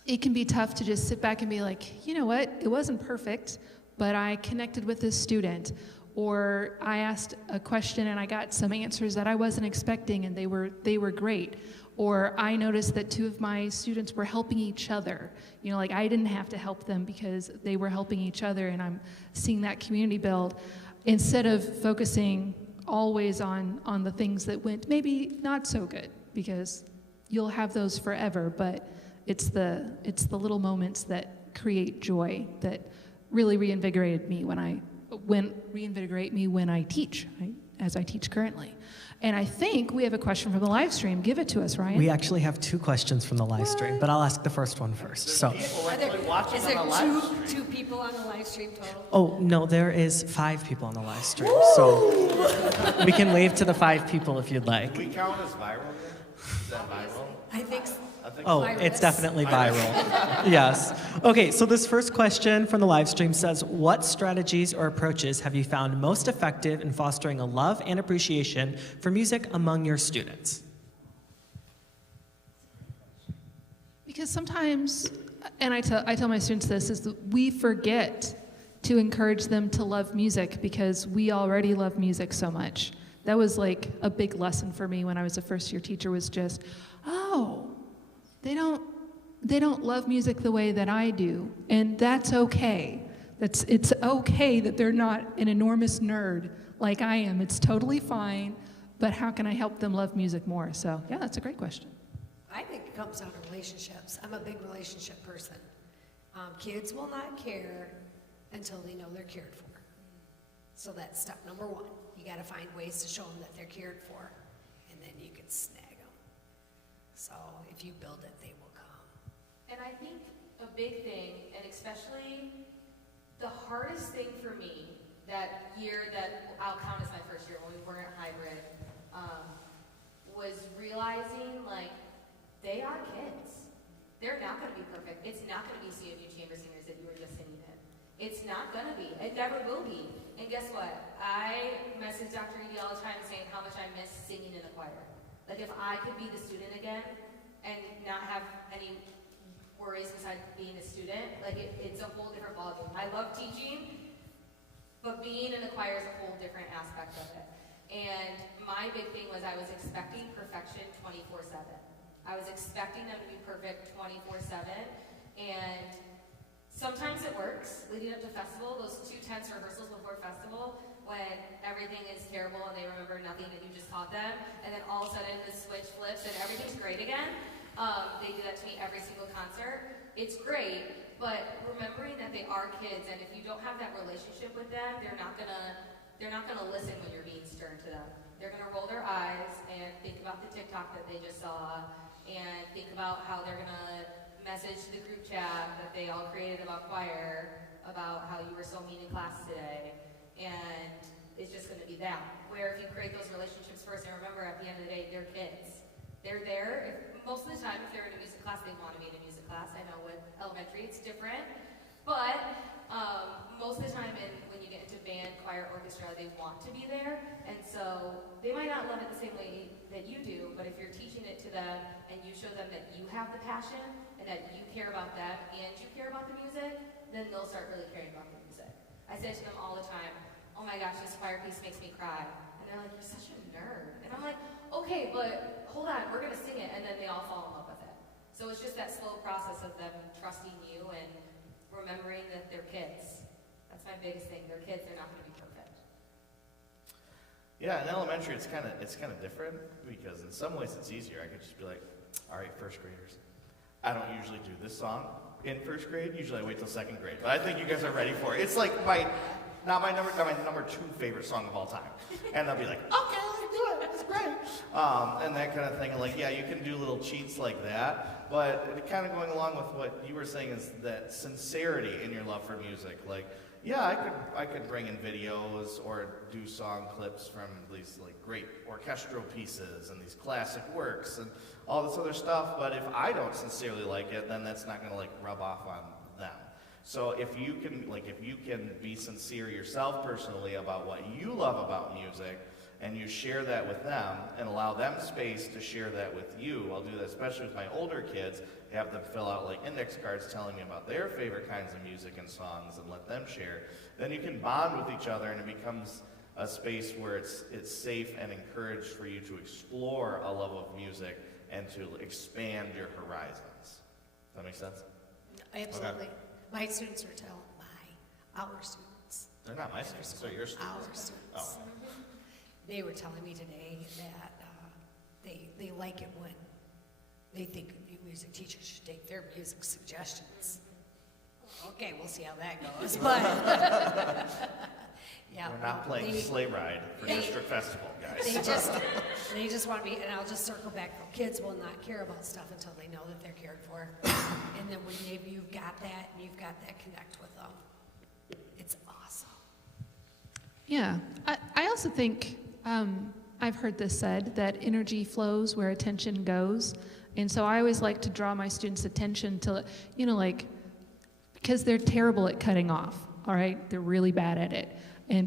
It can be tough to just sit back and be like, you know what, it wasn't perfect, but I connected with this student, or I asked a question and I got some answers that I wasn't expecting, and they were great. Or I noticed that two of my students were helping each other. I didn't have to help them because they were helping each other, and I'm seeing that community build. Instead of focusing always on the things that went maybe not so good, because you'll have those forever, but it's the little moments that create joy that really reinvigorate me when I teach, right? As I teach currently. And I think we have a question from the live stream. Give it to us, Ryan. We actually have two questions from the live stream, but I'll ask the first one first. So, Is there two people on the live stream total? oh no, there is 5 people on the live stream. So we can wave to the 5 people if you'd like. Do we count as viral here? Is that viral? I think so. I think Oh, Virus. it's definitely viral. Yes. Okay, so this first question from the live stream says, what strategies or approaches have you found most effective in fostering a love and appreciation for music among your students? Because sometimes, and I tell my students this, is that we forget to encourage them to love music because we already love music so much. That was like a big lesson for me when I was a first-year teacher, was just, oh, they don't love music the way that I do, and that's okay. It's okay that they're not an enormous nerd like I am. It's totally fine, but how can I help them love music more? So, yeah, that's a great question. I think it comes down to relationships. I'm a big relationship person. Kids will not care until they know they're cared for. So that's step number 1. You got to find ways to show them that they're cared for, and then you can snag them. So if you build it, they will come. And I think a big thing, and especially the hardest thing for me that year that I'll count as my first year when we weren't hybrid, was realizing they are kids. They're not going to be perfect. It's not going to be CMU chamber singers that you were just singing in. It's not going to be. It never will be. And guess what? I message Dr. Edie all the time saying how much I miss singing in the choir. If I could be the student again, and not have any worries besides being a student. Like it's a whole different ballgame. I love teaching, but being in the choir is a whole different aspect of it. And my big thing was I was expecting perfection 24/7. I was expecting them to be perfect 24/7, and sometimes it works. Leading up to festival, those 2 tense rehearsals before festival, when everything is terrible and they remember nothing that you just taught them, and then all of a sudden the switch flips and everything's great again. They do that to me every single concert. It's great, but remembering that they are kids, and if you don't have that relationship with them, they're not gonna listen when you're being stern to them. They're gonna roll their eyes and think about the TikTok that they just saw, and think about how they're gonna message the group chat that they all created about choir, about how you were so mean in class today, and it's just gonna be that. Where if you create those relationships first, and remember at the end of the day, they're kids. They're there. Most of the time, if they're in a music class, they want to be in a music class. I know with elementary, it's different, but most of the time when you get into band, choir, orchestra, they want to be there, and so they might not love it the same way that you do, but if you're teaching it to them and you show them that you have the passion and that you care about them and you care about the music, then they'll start really caring about the music. I say to them all the time, oh my gosh, this choir piece makes me cry. And they're like, you're such a nerd. And I'm like, okay, but hold on, we're gonna sing it, and then they all fall in love with it. So it's just that slow process of them trusting you and remembering that they're kids. That's my biggest thing. They're kids, they're not gonna be perfect. Yeah, in elementary it's kind of different because in some ways it's easier. I could just be like, all right, first graders. I don't usually do this song in first grade. Usually I wait till second grade, but I think you guys are ready for it. It's like my number 2 favorite song of all time, and they'll be like, okay, let's do it. It's great, and that kind of thing. And like, yeah, you can do little cheats like that, but kind of going along with what you were saying is that sincerity in your love for music. Like, yeah, I could bring in videos or do song clips from these like great orchestral pieces and these classic works and all this other stuff, but if I don't sincerely like it, then that's not gonna like rub off on them. So if you can be sincere yourself personally about what you love about music, and you share that with them and allow them space to share that with you. I'll do that especially with my older kids, have them fill out like index cards telling me about their favorite kinds of music and songs and let them share. Then you can bond with each other, and it becomes a space where it's safe and encouraged for you to explore a love of music and to expand your horizons. Does that make sense? Absolutely. Okay. My students were telling our students. They're not my students, they're your students. Our students. Oh. They were telling me today that they like it when they think new music teachers should take their music suggestions. Okay, we'll see how that goes. But yeah, We're not playing Sleigh Ride for District Festival, guys. They just want to be, and I'll just circle back. Kids will not care about stuff until they know that they're cared for, and then when you've got that and you've got that connect with them, it's awesome. Yeah, I also think I've heard this said that energy flows where attention goes, and so I always like to draw my students' attention to, like, because they're terrible at cutting off. All right, they're really bad at it.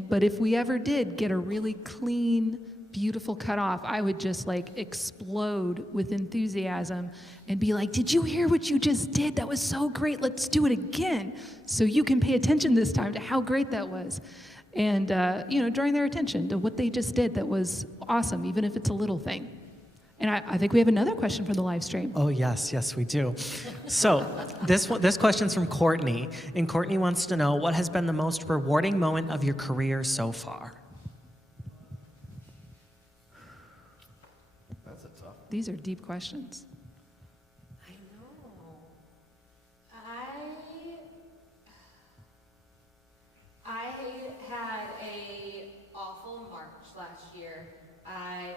But if we ever did get a really clean, beautiful cutoff, I would just like explode with enthusiasm and be like, did you hear what you just did? That was so great. Let's do it again. So you can pay attention this time to how great that was. And, drawing their attention to what they just did that was awesome, even if it's a little thing. And I think we have another question for the live stream. Oh, yes, we do. So this question's from Courtney, and Courtney wants to know, what has been the most rewarding moment of your career so far? That's a tough. These are deep questions. I know. I had a awful March last year.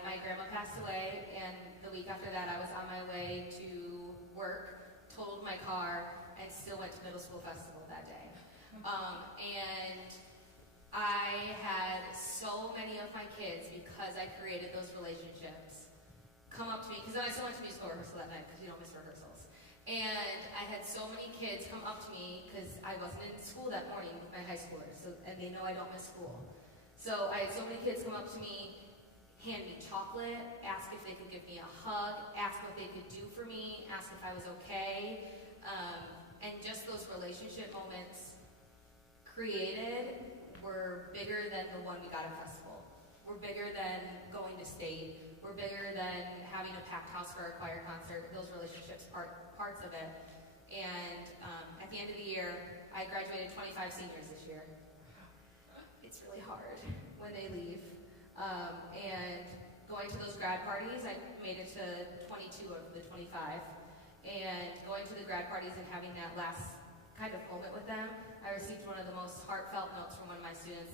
My grandma passed away, and the week after that I was on my way to work, totaled my car, and still went to middle school festival that day. And I had so many of my kids, because I created those relationships, come up to me, because I still went to musical rehearsal that night, because you don't miss rehearsals. And I had so many kids come up to me, because I wasn't in school that morning with my high schoolers, and they know I don't miss school. So I had so many kids come up to me hand me chocolate, ask if they could give me a hug, ask what they could do for me, ask if I was okay. And just those relationship moments created were bigger than the one we got at festival. We're bigger than going to state. We're bigger than having a packed house for a choir concert. Those relationships parts of it. And at the end of the year, I graduated 25 seniors this year. It's really hard when they leave. And going to those grad parties, I made it to 22 of the 25. And going to the grad parties and having that last kind of moment with them, I received one of the most heartfelt notes from one of my students.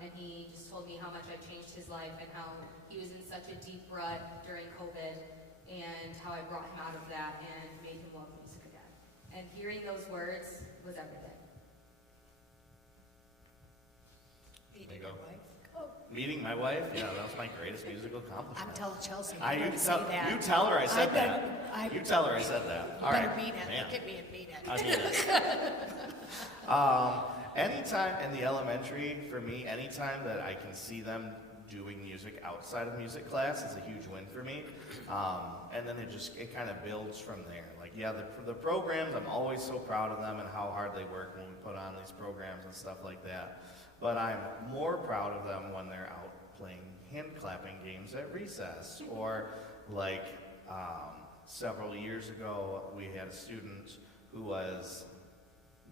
And he just told me how much I changed his life and how he was in such a deep rut during COVID and how I brought him out of that and made him love music again. And hearing those words was everything. Meeting your wife? Oh. Meeting my wife? Yeah, that was my greatest musical accomplishment. I'm telling Chelsea. You tell her I said that. You tell her I said that. All right. Mean it. Man. Look at me and mean it. I mean it. Anytime in the elementary, for me, anytime that I can see them doing music outside of music class is a huge win for me. And then it kind of builds from there. Like, yeah, the programs, I'm always so proud of them and how hard they work when we put on these programs and stuff like that. But I'm more proud of them when they're out playing hand clapping games at recess. Or like several years ago, we had a student who was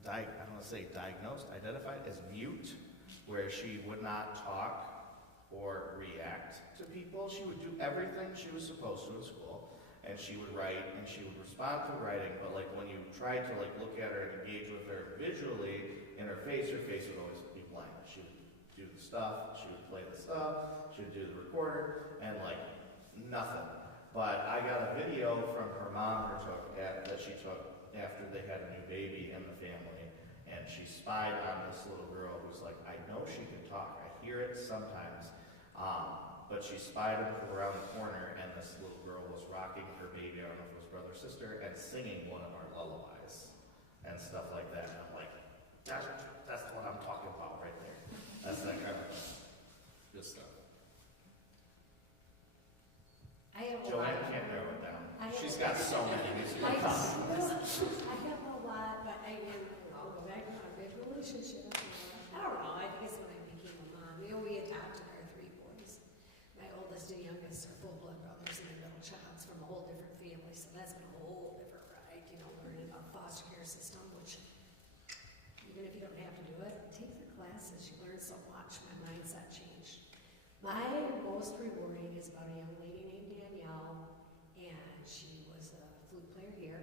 identified as mute, where she would not talk or react to people. She would do everything she was supposed to in school, and she would write and she would respond to writing, but like when you tried to like look at her and engage with her visually, in her face would always be blank. She would do the stuff, she would play the stuff, she would do the recorder, and like nothing. But I got a video from her mom that she took after they had a new baby in the family, and she spied on this little girl who's like, I know she can talk, I hear it sometimes, but she spied around the corner, and this little girl was rocking her baby, I don't know if it was brother or sister, and singing one of our lullabies and stuff like that. And I'm like, that's what I'm talking about right there. That's that kind of good stuff. Joanne can't narrow it down. She's got so many musical accomplishments. I have a lot, but I'll go back to my big relationship. I don't know, I think it's when I became a mom. We adopted our 3 boys. My oldest and youngest are full-blood brothers, and my middle child's from a whole different family, so that's been a whole different ride, learning about foster care system, which even if you don't have to do it, take the classes. You learn so much. My mindset changed. My most rewarding is about a young lady named Danielle, and she was a flute player here,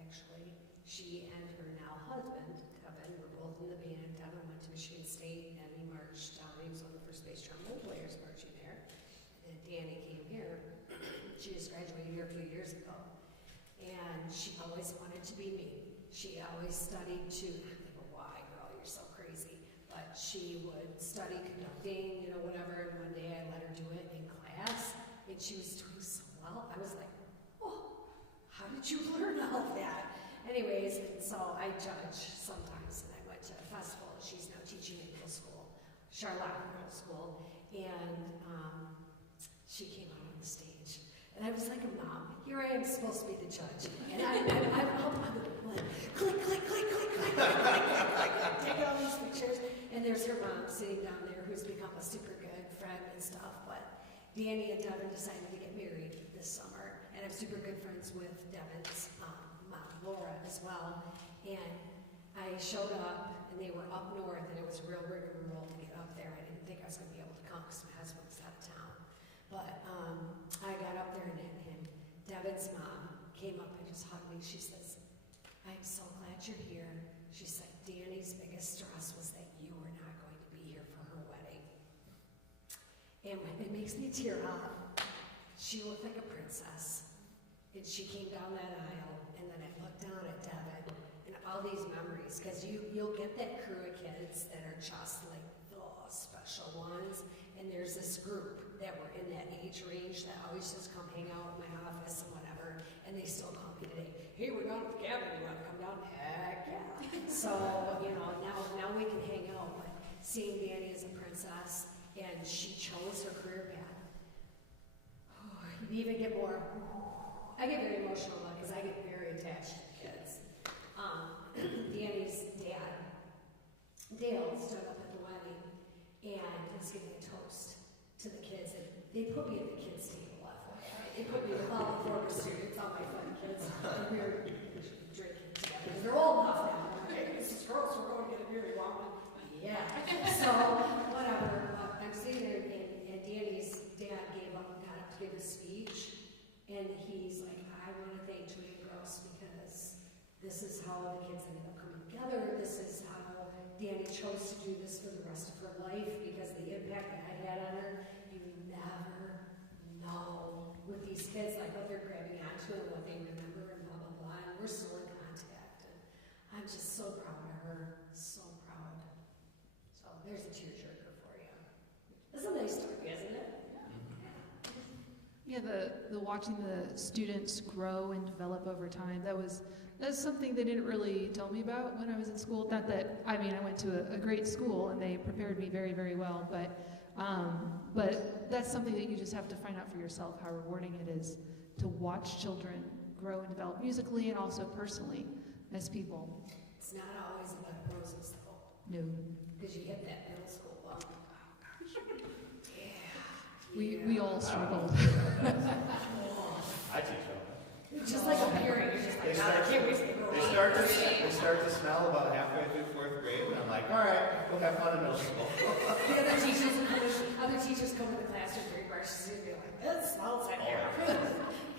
actually. She and her now husband, Kevin, were both in the band. Kevin went to Michigan State, and he marched down. He was one of the first bass trombone players marching there. And Danny came here. She just graduated here a few years ago. And she always wanted to be me. She always studied to, I think, why, girl, you're so crazy. But she would study conducting, whatever, and one day I let her do it in class, and she was doing so well. I was like, oh, how did you learn all of that? Anyways, and so I judge sometimes, and I went to a festival. She's now teaching in middle school, Charlotte Middle School, and she came out on the stage. And I was like a mom. Here I am supposed to be the judge. And I'm like, click, click, click, click, click, click, click, click, taking all these pictures. And there's her mom sitting down there who's become a super good friend and stuff. But Danny and Devin decided to get married this summer. And I'm super good friends with Devin's mom, Laura, as well. And I showed up, and they were up north, and it was a real rigmarole to get up there. I didn't think I was going to be able to come because my husband was out of town. But I got up there, and Devin's mom came up and just hugged me. She says, I'm so glad you're here. She said, Danny's biggest stress was that you were not going to be here for her wedding. And it makes me tear up. She looked like a princess. And she came down that aisle, and then I looked down at Devin, and all these memories, because you'll get that crew of kids that are just like the special ones, and there's this group that were in that age range that always just come hang out in my office and whatever, and they still call me today, hey, we're down at the cabin, you want to come down? Heck yeah. So, now we can hang out, but seeing Danny as a princess, and she chose her career path. even get more, I get very emotional because I get very attached to kids. Danny's dad, Dale, stood up at the wedding and was giving a toast to the kids. And they put me at the kids' table left. They put me with all the former students, all my fun kids, and we were drinking together. Because they're old enough now. Hey, Mrs. Gross, we're going to get a beer. You want one? Yeah. So, whatever. I'm sitting there, and Danny's dad got up to give a speech, and he's like, I want to thank Julia Gross because this is how the kids ended up coming together. This is how Danny chose to do this for the rest of her life because the impact that I had on her, you never know with these kids, like what they're grabbing onto and what they remember and blah, blah, blah. And we're still in contact. And I'm just so proud of her. So proud. So there's a tearjerker for you. That's a nice story, isn't it? Yeah, the watching the students grow and develop over time, that's something they didn't really tell me about when I was in school. Not that, I mean, I went to a great school and they prepared me very, very well, but that's something that you just have to find out for yourself, how rewarding it is to watch children grow and develop musically and also personally as people. It's not always about roses, though. No. Because you hit that middle school bump. We all struggled. I teach them. Just like a parent, you're just like, God, I can't wait to go. They start to smell about halfway through 4th grade, and I'm like, all right, we'll have fun in middle school. The other teachers come to the classroom very brushes and be like, it smells like air.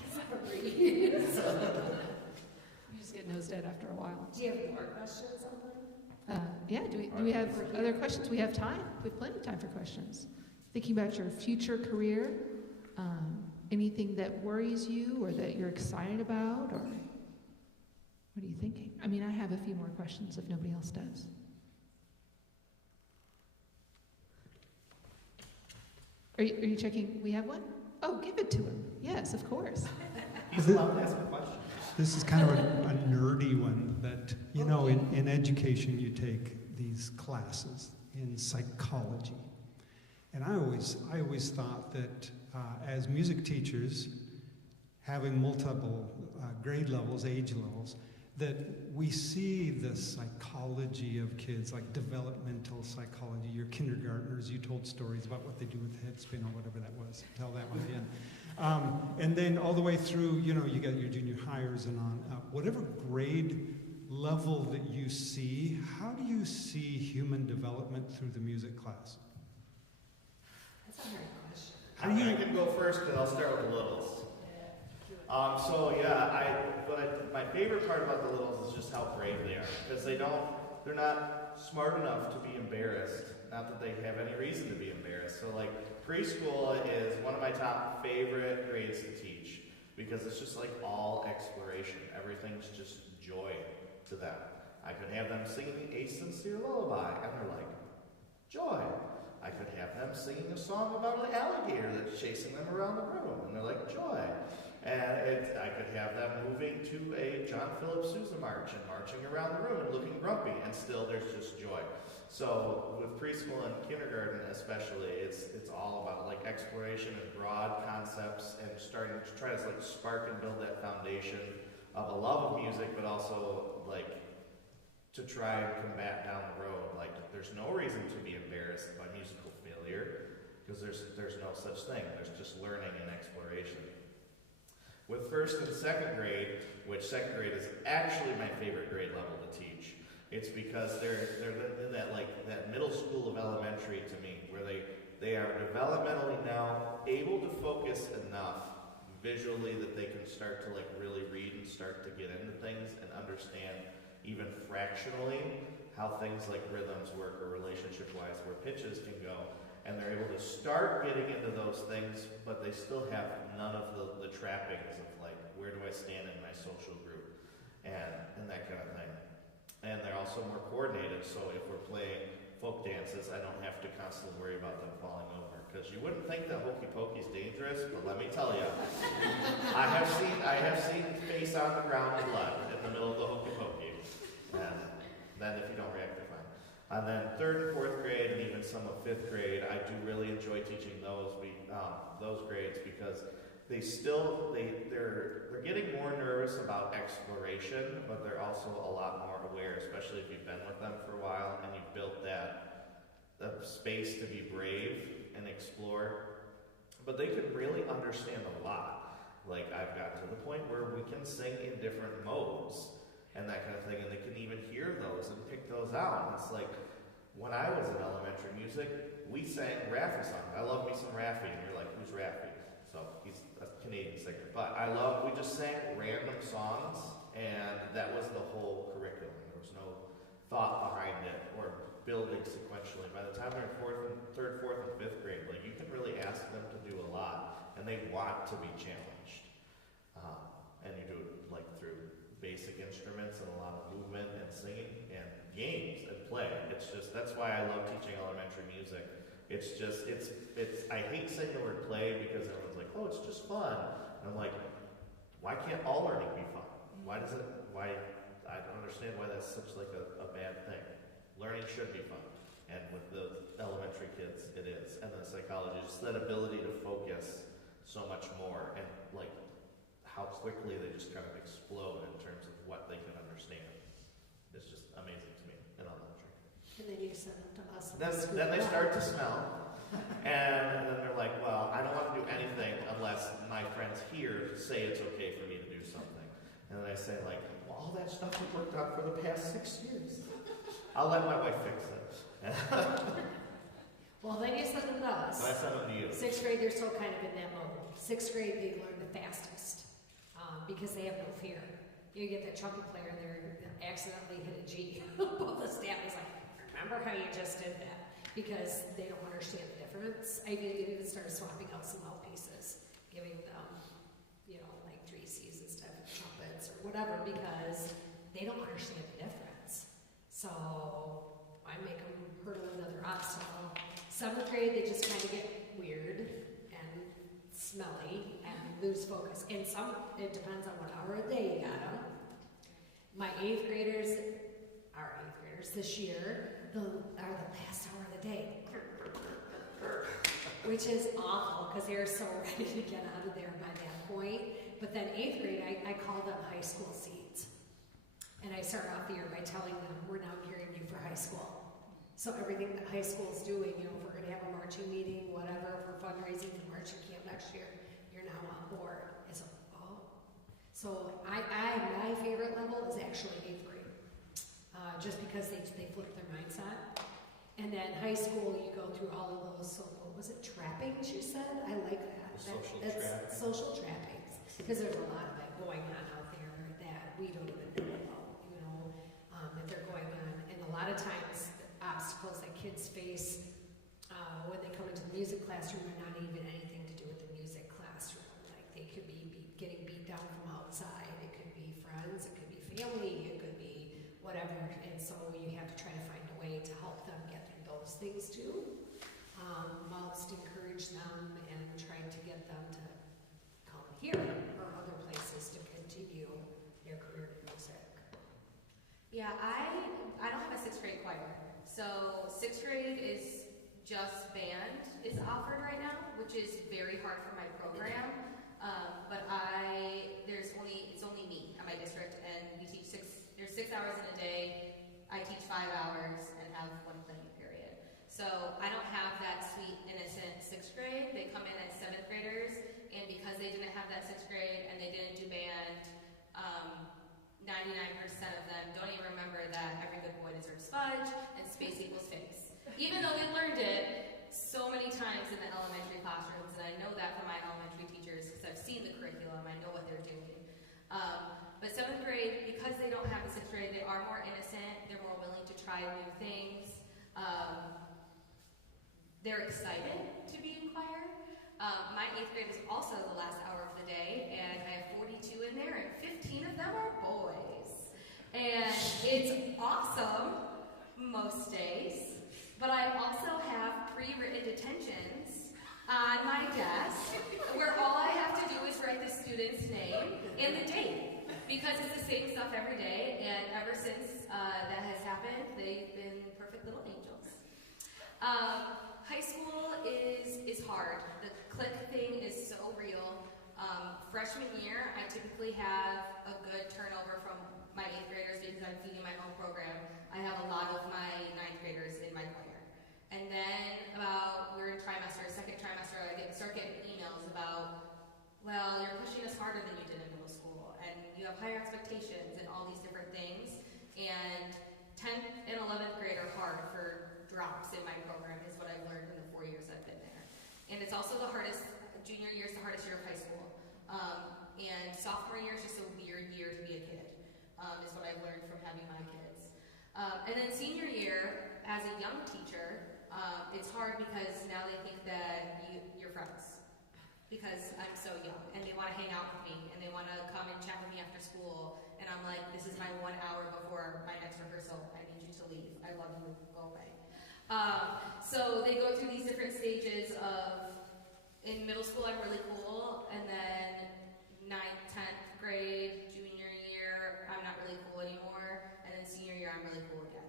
It's not for breathing. You just get nose dead after a while. Do you have more questions on that? Yeah, do we have other questions? We have time. We have plenty of time for questions. Thinking about your future career, anything that worries you or that you're excited about, or what are you thinking? I mean, I have a few more questions if nobody else does. Are you checking? We have one? Oh, give it to him. Yes, of course. He's allowed to ask a question. This is kind of a nerdy one, but you know, in education you take these classes in psychology. And I always thought that as music teachers, having multiple grade levels, age levels, that we see the psychology of kids, like developmental psychology. Your kindergartners, you told stories about what they do with the head spin or whatever that was. Tell that one again. And then all the way through, you know, you got your junior hires and on. Whatever grade level that you see, how do you see human development through the music class? That's a hard question. I can go first because I'll start with the littles. My favorite part about the littles is just how brave they are, because they're not smart enough to be embarrassed. Not that they have any reason to be embarrassed. So like preschool is one of my top favorite grades to teach because it's just like all exploration. Everything's just joy to them. I could have them singing a sincere lullaby and they're like, joy. I could have them singing a song about an alligator that's chasing them around the room, and they're like, joy. And I could have them moving to a John Philip Sousa march and marching around the room and looking grumpy, and still there's just joy. So with preschool and kindergarten especially, it's all about like exploration and broad concepts and starting to try to like spark and build that foundation of a love of music, but also like to try and combat down the road. Like, there's no reason to be embarrassed by musical failure, because there's no such thing. There's just learning and exploration. With 1st and 2nd grade, which 2nd grade is actually my favorite grade level to teach, it's because they're in that middle school of elementary to me, where they are developmentally now able to focus enough visually that they can start to like really read and start to get into things and understand even fractionally how things like rhythms work or relationship-wise where pitches can go. And they're able to start getting into those things, but they still have none of the trappings of like, where do I stand in my social group and that kind of thing. And they're also more coordinated, so if we're playing folk dances, I don't have to constantly worry about them falling over. Because you wouldn't think that hokey pokey's dangerous, but let me tell you, I have seen face on the ground blood in the middle of the hokey pokey. And then if you don't react, you're fine. And then 3rd and 4th grade, and even some of 5th grade, I do really enjoy teaching those grades because they're getting more nervous about exploration, but they're also a lot more aware, especially if you've been with them for a while and you've built that space to be brave and explore. But they can really understand a lot. Like, I've gotten to the point where we can sing in different modes and that kind of thing, and they can even hear those and pick those out. And it's like, when I was in elementary music, we sang Raffi songs. I love me some Raffi, and you're like, who's Raffi? So he's a Canadian singer. But we just sang random songs, and that was the whole curriculum. There was no thought behind it or building sequentially. By the time they're in third, fourth, and fifth grade, like, you can really ask them to do a lot, and they want to be challenged. And you do it like through basic instruments and a lot of movement and singing and games and play. That's why I love teaching elementary music. I hate saying the word play because everyone's like, oh, it's just fun. And I'm like, why can't all learning be fun? I don't understand why that's such like a bad thing. Learning should be fun. And with the elementary kids, it is. And the psychology, just that ability to focus so much more and like how quickly they just kind of explode in terms of what they can understand. It's just amazing to me in elementary. And then you send them to us. Then they start to smell, and then they're like, well, I don't want to do anything unless my friends here say it's okay for me to do something. And then I say, like, well, all that stuff we worked on for the past 6 years. I'll let my wife fix it. Well, then you send them to us. So I send them to you. 6th grade, they're still kind of in that mode. 6th grade, they learn the fastest because they have no fear. You get that trumpet player there accidentally hit a G above the staff. It's like, remember how you just did that? Because they don't understand the difference. I even started swapping out some mouthpieces, giving them, like 3 C's instead of trumpets or whatever, because they don't understand the difference. So I make them hurdle another obstacle. 7th grade, they just kind of get weird and smelly and lose focus. And it depends on what hour of the day you got them. My 8th graders, this year, are the last hour of the day. Which is awful because they're so ready to get out of there by that point. But then 8th grade, I call them high school seeds. And I start off the year by telling them, we're now gearing you for high school. So everything that high school is doing, if we're going to have a marching meeting, whatever, for fundraising for marching camp next year, you're now on board. It's So my favorite level is actually 8th grade. Just because they flip their mindset. And then high school, you go through all of those, so what was it, trappings you said? I like that. That's social trappings. Because there's a lot of it going on out there that we don't even know about, that they're going on. And a lot of times, the obstacles that kids face when they come into the music classroom are not even anything to do with the music classroom. Like, they could be getting beat down from outside. It could be friends, it could be family, it could be whatever, and so you have to try to find a way to help them get through those things too. Whilst encourage them and trying to get them to come here or other places to continue their career in music. Yeah, I don't have a 6th grade choir. So 6th grade is just band is offered right now, which is very hard for my program. But it's only me at my district, and we teach there's 6 hours in a day. I teach 5 hours and have 1 playing period. So I don't have that sweet, innocent 6th grade. They come in as 7th graders, and because they didn't have that 6th grade and they didn't do band, 99% of them don't even remember that every good boy deserves fudge and space equals face. Even though they learned it so many times in the elementary classrooms, and I know that from my elementary teachers because I've seen the curriculum, I know what they're doing. But 7th grade, because they don't have the 6th grade, they are more innocent, they're more willing to try new things. They're excited to be in choir. My 8th grade is also the last hour of the day, and I have 42 in there, and 15 of them are boys. And it's awesome most days, but I also have pre-written detentions on my desk where all I have to do is write the student's name and the date, because it's the same stuff every day, and ever since that has happened, they've been perfect little angels. High school is hard. The click thing is so real. Freshman year, I typically have a good turnover from my 8th graders because I'm feeding my own program. I have a lot of my 9th graders in my choir. And then we're in second trimester, I start getting emails about, well, you're pushing us harder than you did in middle school, and you have higher expectations and all these different things. And 10th and 11th grade are hard for drops in my program, is what I've learned in the 4 years I've been there. And it's also the hardest, junior year is the hardest year of high school. And sophomore year is just a weird year to be a kid, is what I've learned from having my kids. And then senior year, as a young teacher, it's hard because now they think that you're friends. Because I'm so young, and they want to hang out with me, and they want to come and chat with me after school. And I'm like, this is my 1 hour before my next rehearsal. I need you to leave. I love you. Go away. So they go through these different stages of, in middle school, I'm really cool, and then 9th, 10th grade, junior year, I'm not really cool anymore, and then senior year, I'm really cool again.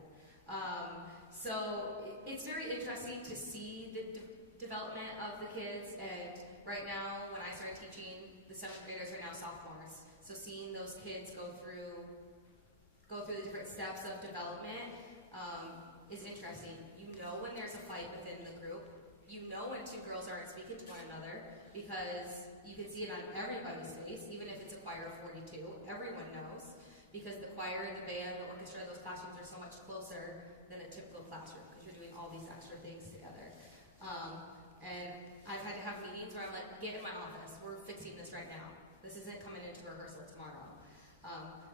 So it's very interesting to see the development of the kids, and right now, when I started teaching, the 7th graders are now sophomores. So seeing those kids go through the different steps of development is interesting. You know when there's a fight within the group. You know when 2 girls aren't speaking to one another, because you can see it on everybody's face, even if it's a choir of 42. Everyone knows, because the choir, the band, the orchestra, those classrooms are so much closer than a typical classroom, because you're doing all these extra things together. And I've had to have meetings where I'm like, get in my office, we're fixing this right now. This isn't coming into rehearsal tomorrow.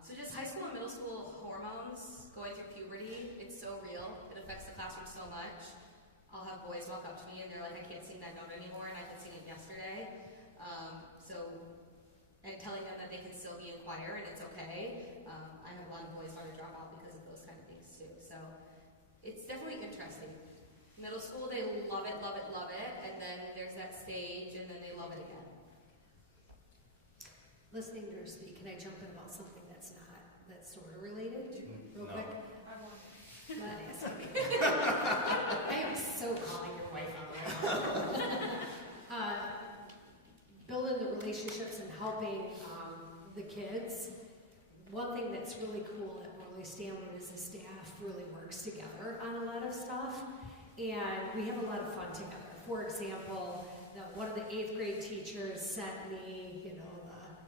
So just high school and middle school hormones, going through puberty, it's so real. It affects the classroom so much. I'll have boys walk up to me and they're like, I can't sing that note anymore, and I've been singing yesterday. And telling them that they can still be in choir and it's okay. I have a lot of boys want to drop out because of those kind of things too. So it's definitely interesting. Middle school, they love it, love it, love it, and then there's that stage, and then they love it again. Listening to her speak, can I jump in about something that's sort of related, real quick? Not asking. I am so calling your wife out there. Building the relationships and helping the kids. One thing that's really cool at Morley Stanwood is the staff really works together on a lot of stuff, and we have a lot of fun together. For example, one of the 8th grade teachers sent me,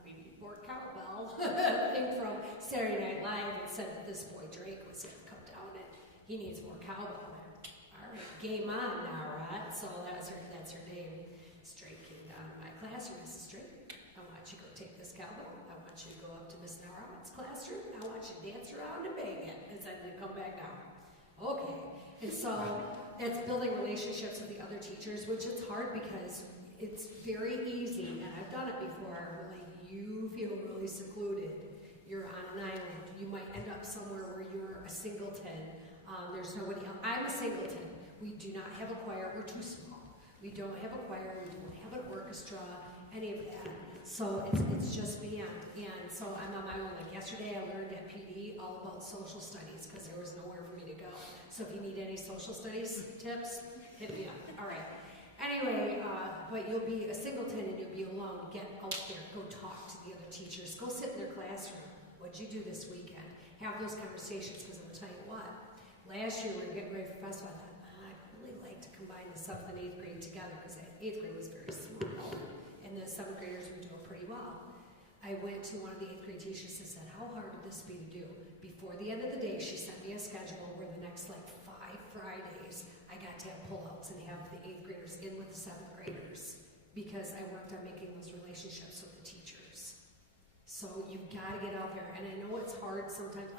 we need more cowbell thing from Saturday Night Live, and said that this boy Drake was going to come down and he needs more cowbell. All right, game on now, right? So that's her name. Drake came down to my classroom. Mrs. Drake, I want you to go take this cowbell. I want you to go up to Miss Norman's classroom. I want you to dance around and bang it, and then come back down. Okay. And so that's building relationships with the other teachers, which is hard because it's very easy, and I've done it before, really, you feel really secluded. You're on an island. You might end up somewhere where you're a singleton. There's nobody else. I'm a singleton. We do not have a choir. We're too small. We don't have a choir. We don't have an orchestra, any of that. So it's just band. And so I'm on my own. Like yesterday, I learned at PD all about social studies because there was nowhere for me to go. So if you need any social studies tips, hit me up. All right. Anyway, but you'll be a singleton and you'll be alone. Get out there. Go talk to the other teachers. Go sit in their classroom. What'd you do this weekend? Have those conversations, because I'm going to tell you what. Last year, we were getting ready for festival. I thought, I'd really like to combine the 7th and 8th grade together, because 8th grade was very small, and the 7th graders were doing pretty well. I went to one of the 8th grade teachers and said, how hard would this be to do? Before the end of the day, she sent me a schedule where the next 5 Fridays, I got to have pull-outs and have the 8th graders in with the 7th graders, because I worked on making those relationships with the teachers. So you've got to get out there, and I know it's hard sometimes.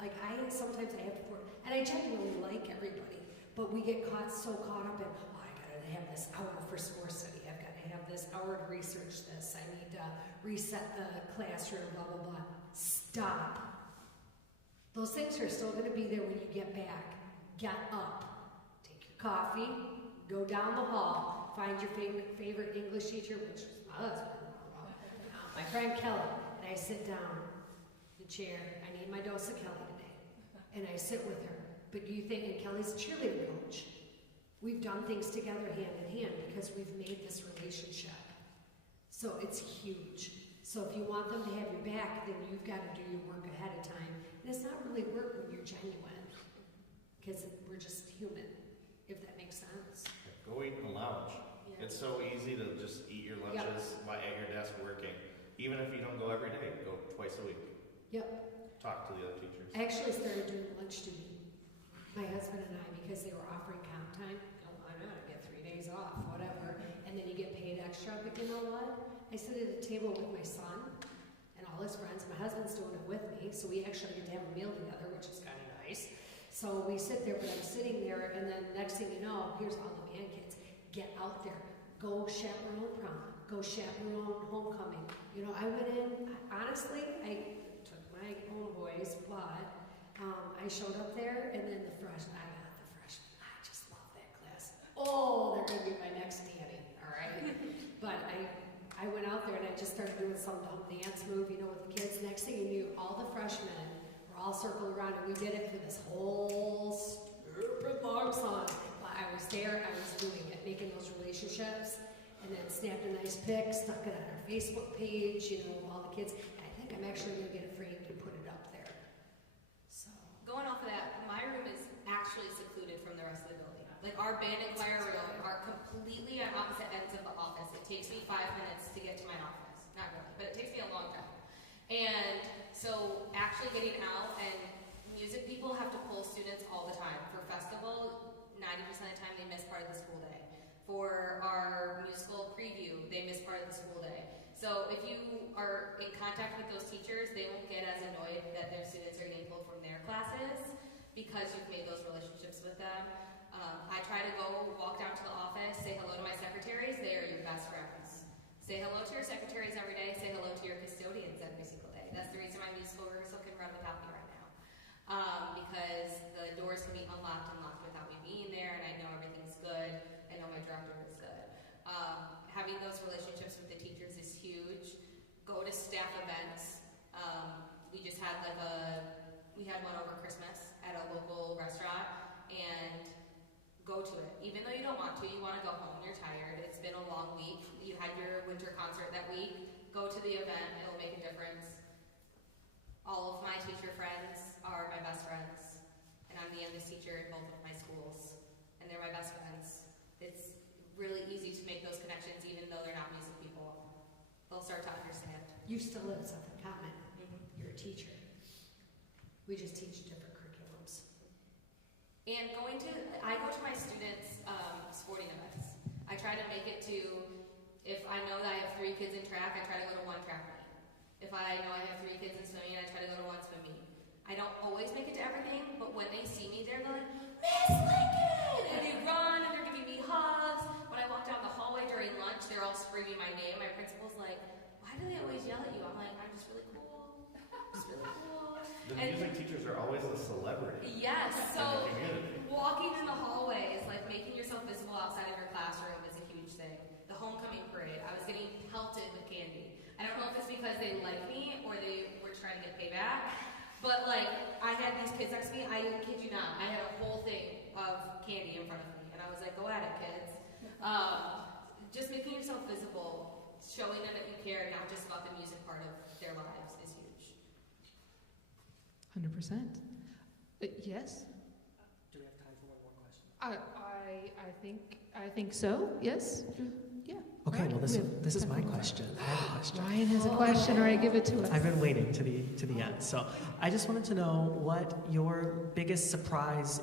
Sometimes I have to, and I genuinely like everybody, but we get so caught up in, I got to have this hour for score study. I've got to have this hour to research this. I need to reset the classroom, blah, blah, blah. Stop. Those things are still going to be there when you get back. Get up. Take your coffee. Go down the hall. Find your favorite English teacher, which is my husband, my friend Kelly. And I sit down in the chair. I need my dose of Kelly today. And I sit with her. But you think, and Kelly's a cheerleading coach. We've done things together hand in hand because we've made this relationship. So it's huge. So if you want them to have your back, then you've got to do your work ahead of time. And it's not really work when you're genuine, because we're just human, if that makes sense. Go eat in the lounge. Yeah. It's so easy to just eat your lunches at your desk working. Even if you don't go every day, go twice a week. Yep. Talk to the other teachers. I actually started doing lunch duty, my husband and I, because they were offering comp time. Oh, why not? I get 3 days off, whatever. And then you get paid extra. But you know what? I sit at a table with my son and all his friends. My husband's doing it with me, so we actually get to have a meal together, which is kind of nice. So we sit there, but I'm sitting there, and then next thing you know, here's all the band kids. Get out there. Go chaperone prom. Go chaperone homecoming. You know, I went in, honestly, I took my own boys, but I showed up there, and then I got the freshmen. I just love that class. Oh, they're going to be my next Danny, all right? But I went out there, and I just started doing some dumb dance move, you know, with the kids. Next thing you knew, all the freshmen were all circled around, and we did it for this whole stupid long song. While I was there, I was doing it, making those relationships, and then snapped a nice pic, stuck it on our Facebook page, you know, all the kids. And I think I'm actually going to get it framed and put it up there. So Going off of that, my room is actually secluded from the rest of the building. Like our band and choir room are completely on opposite ends of the office. It takes me 5 minutes to get to my office. Not really, but it takes me a long time. And so actually getting out, and music people have to pull students all the time. For festival, 90% of the time they miss part of the school day. For our musical preview, they miss part of the school day. So if you are in contact with those teachers, they won't get as annoyed that their students are getting pulled from their classes because you've made those relationships with them. I try to go walk down to the office, say hello to my secretaries. They are your best friends. Say hello to your secretaries every day. Say hello to your custodians every single day. That's the reason my musical rehearsal can run without me right now. Because the doors can be unlocked without me being there, and I know everything's good. I know my director is good. Having those relationships with the teachers is huge. Go to staff events. We just had we had one over Christmas at a local restaurant, and go to it. Even though you don't want to, you want to go home, you're tired, it's been a long week, you had your winter concert that week, go to the event, it'll make a difference. All of my teacher friends are my best friends, and I'm the youngest teacher in both of my schools, and they're my best friends. It's really easy to make those connections even though they're not music people. They'll start to understand. you still live in something common. You're a teacher. We just teach different curriculums. And I go to my students' sporting events. I try to make it to, if I know that I have 3 kids in track, I try to go to 1 track meet. If I know I have 3 kids in swimming, I try to go to 1 swim meet. I don't always make it to everything, but when they see me, they're like, Miss Lincoln! And they run, and they're giving me hugs. When I walk down the hallway during lunch, they're all screaming my name. My principal's like, why do they always yell at you? I'm like, I'm just really cool. Just really cool. The music teachers are always a celebrity. Yes, so in the community. walking in the hallways, like making yourself visible outside of your classroom is a huge thing. The homecoming parade, I was getting pelted with candy. I don't know if it's because they like me or they were trying to get payback, but like, I had these kids next to me, I kid you not, I had a whole thing of candy in front of me, and I was like, go at it, kids. Just making yourself visible, showing them that you care, not just about the music part of their lives, is huge. 100%. Yes? Do we have time for one more question? I think so. Yes. Yeah. Okay, Right. well this is my time. question. I have a question. Ryan has a question, or I give it to us. I've been waiting to the end. So I just wanted to know what your biggest surprise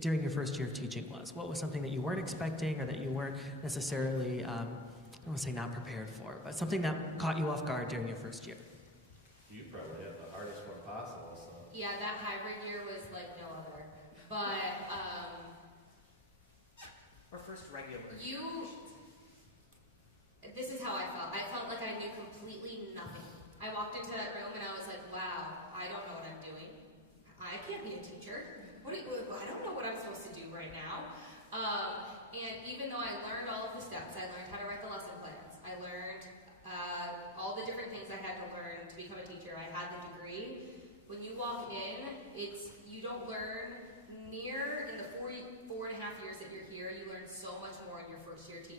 during your first year of teaching was. What was something that you weren't expecting or that you weren't necessarily, I don't want to say not prepared for, but something that caught you off guard during your first year? You probably had the hardest one possible, so. Yeah, that hybrid year was like no other. But, Or first regular? This is how I felt. I felt like I knew completely nothing. I walked into that room and I was like, wow, I don't know what I'm doing. I can't be a teacher. I don't know what I'm supposed to do right now. And even though I learned all of the steps, I learned how to write the lesson plans. I learned all the different things I had to learn to become a teacher. I had the degree. When you walk in, you don't learn in the 4.5 years that you're here, you learn so much more in your first year teaching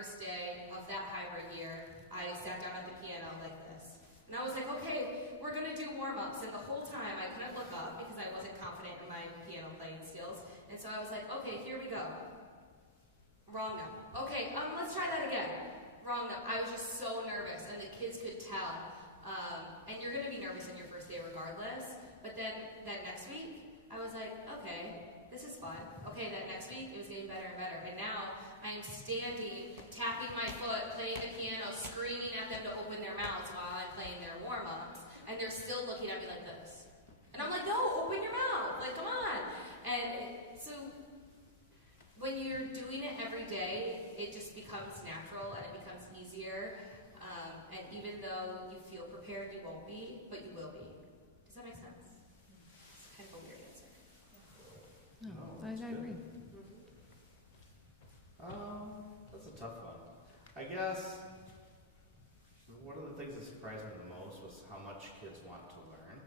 first day of that hybrid year, I sat down at the piano like this. And I was like, okay, we're gonna do warm-ups. And the whole time I couldn't look up because I wasn't confident in my piano playing skills. And so I was like, okay, here we go. Wrong note. Okay, let's try that again. Wrong note. I was just so nervous, and the kids could tell. And you're gonna be nervous on your first day regardless. But then that next week, I was like, okay, this is fun. Okay, that next week, it was getting better and better. And now, I am standing, tapping my foot, playing the piano, screaming at them to open their mouths while I'm playing their warm-ups. And they're still looking at me like this. And I'm like, no, open your mouth. Like, come on. And so, when you're doing it every day, it just becomes natural and it becomes easier. And even though you feel prepared, you won't be, but you will be. Does that make sense? It's kind of a weird answer. No, I agree. That's a tough one. I guess one of the things that surprised me the most was how much kids want to learn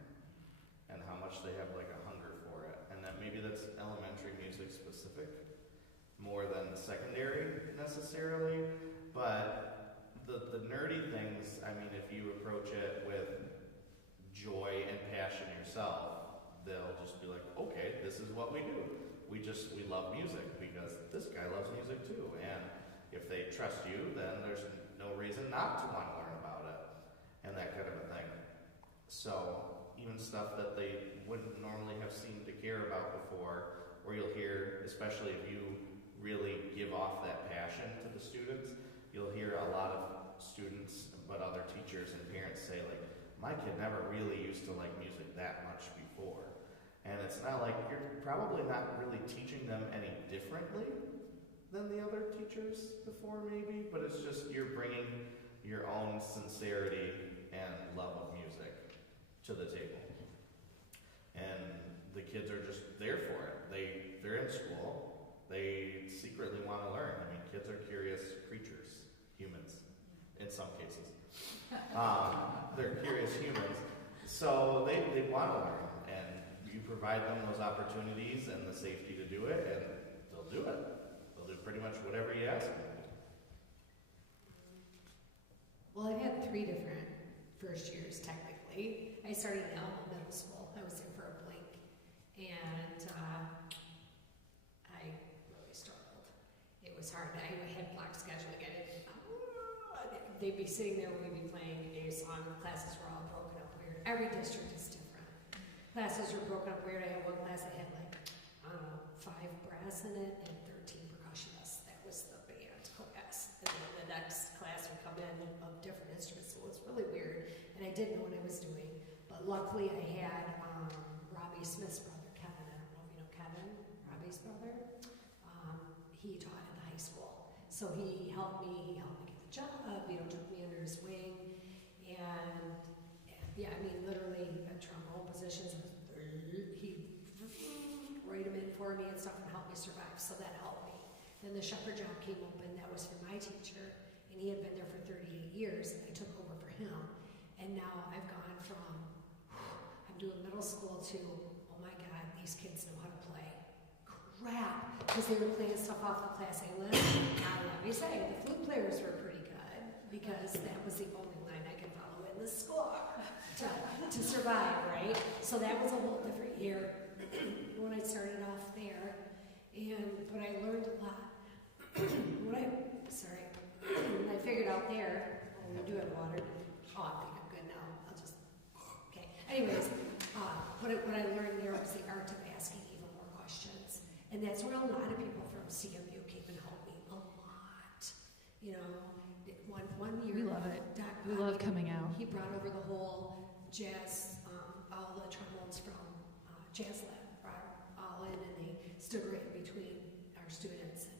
and how much they have like a hunger for it. And that maybe that's elementary music specific more than secondary necessarily, but the nerdy things, I mean, if you approach it with joy and passion yourself, they'll just be like, okay, this is what we do. We love music because this guy loves music too. And if they trust you, then there's no reason not to want to learn about it and that kind of a thing. So even stuff that they wouldn't normally have seemed to care about before, or you'll hear, especially if you really give off that passion to the students, you'll hear a lot of students, but other teachers and parents say, like, my kid never really used to like music that much before. And it's not like, you're probably not really teaching them any differently than the other teachers before maybe, but it's just you're bringing your own sincerity and love of music to the table. And the kids are just there for it. They're in school. They secretly want to learn. I mean, kids are curious creatures, humans, in some cases. They're curious humans. So they want to learn, and you provide them those opportunities and the safety to do it, and they'll do it. They'll do pretty much whatever you ask them. Well, I've had 3 different first years, technically. I started at Alma Middle School. I was there for a blink, and I really struggled. It was hard. I had block scheduling. They'd be sitting there when we'd be playing a song. The classes were all broken up weird. Every district is different. Classes were broken up weird. I had one class that had like, I don't know, 5 brass in it and 13 percussionists. That was the band class. And then the next class would come in of different instruments. So it was really weird. And I didn't know what I was doing. But luckily I had Robbie Smith's brother, Kevin. I don't know if you know Kevin, Robbie's brother. He taught in the high school. So he helped me get the job, took me under his wing. And yeah, I mean, literally trombone positions, he'd write them in for me and stuff and help me survive. So that helped me. Then the shepherd job came open. That was for my teacher. And he had been there for 38 years, and I took over for him. And now I've gone from, I'm doing middle school to, oh my God, these kids know how to play. Crap, because they were playing stuff off the class A list. Now let me say, the flute players were pretty good, because that was the only line I could follow in the score to survive, right? So that was a whole different year when I started off there. But I learned a lot. When I figured out there, we do have water. Oh, I think I'm good now. Okay. Anyways, what I learned there was the art of asking even more questions. And that's where a lot of people from CMU came and helped me a lot. One year. We love it. Doc We love coming out. He brought over the whole jazz, all the trombones from Jazz Lab, brought all in, and they stood right in between our students and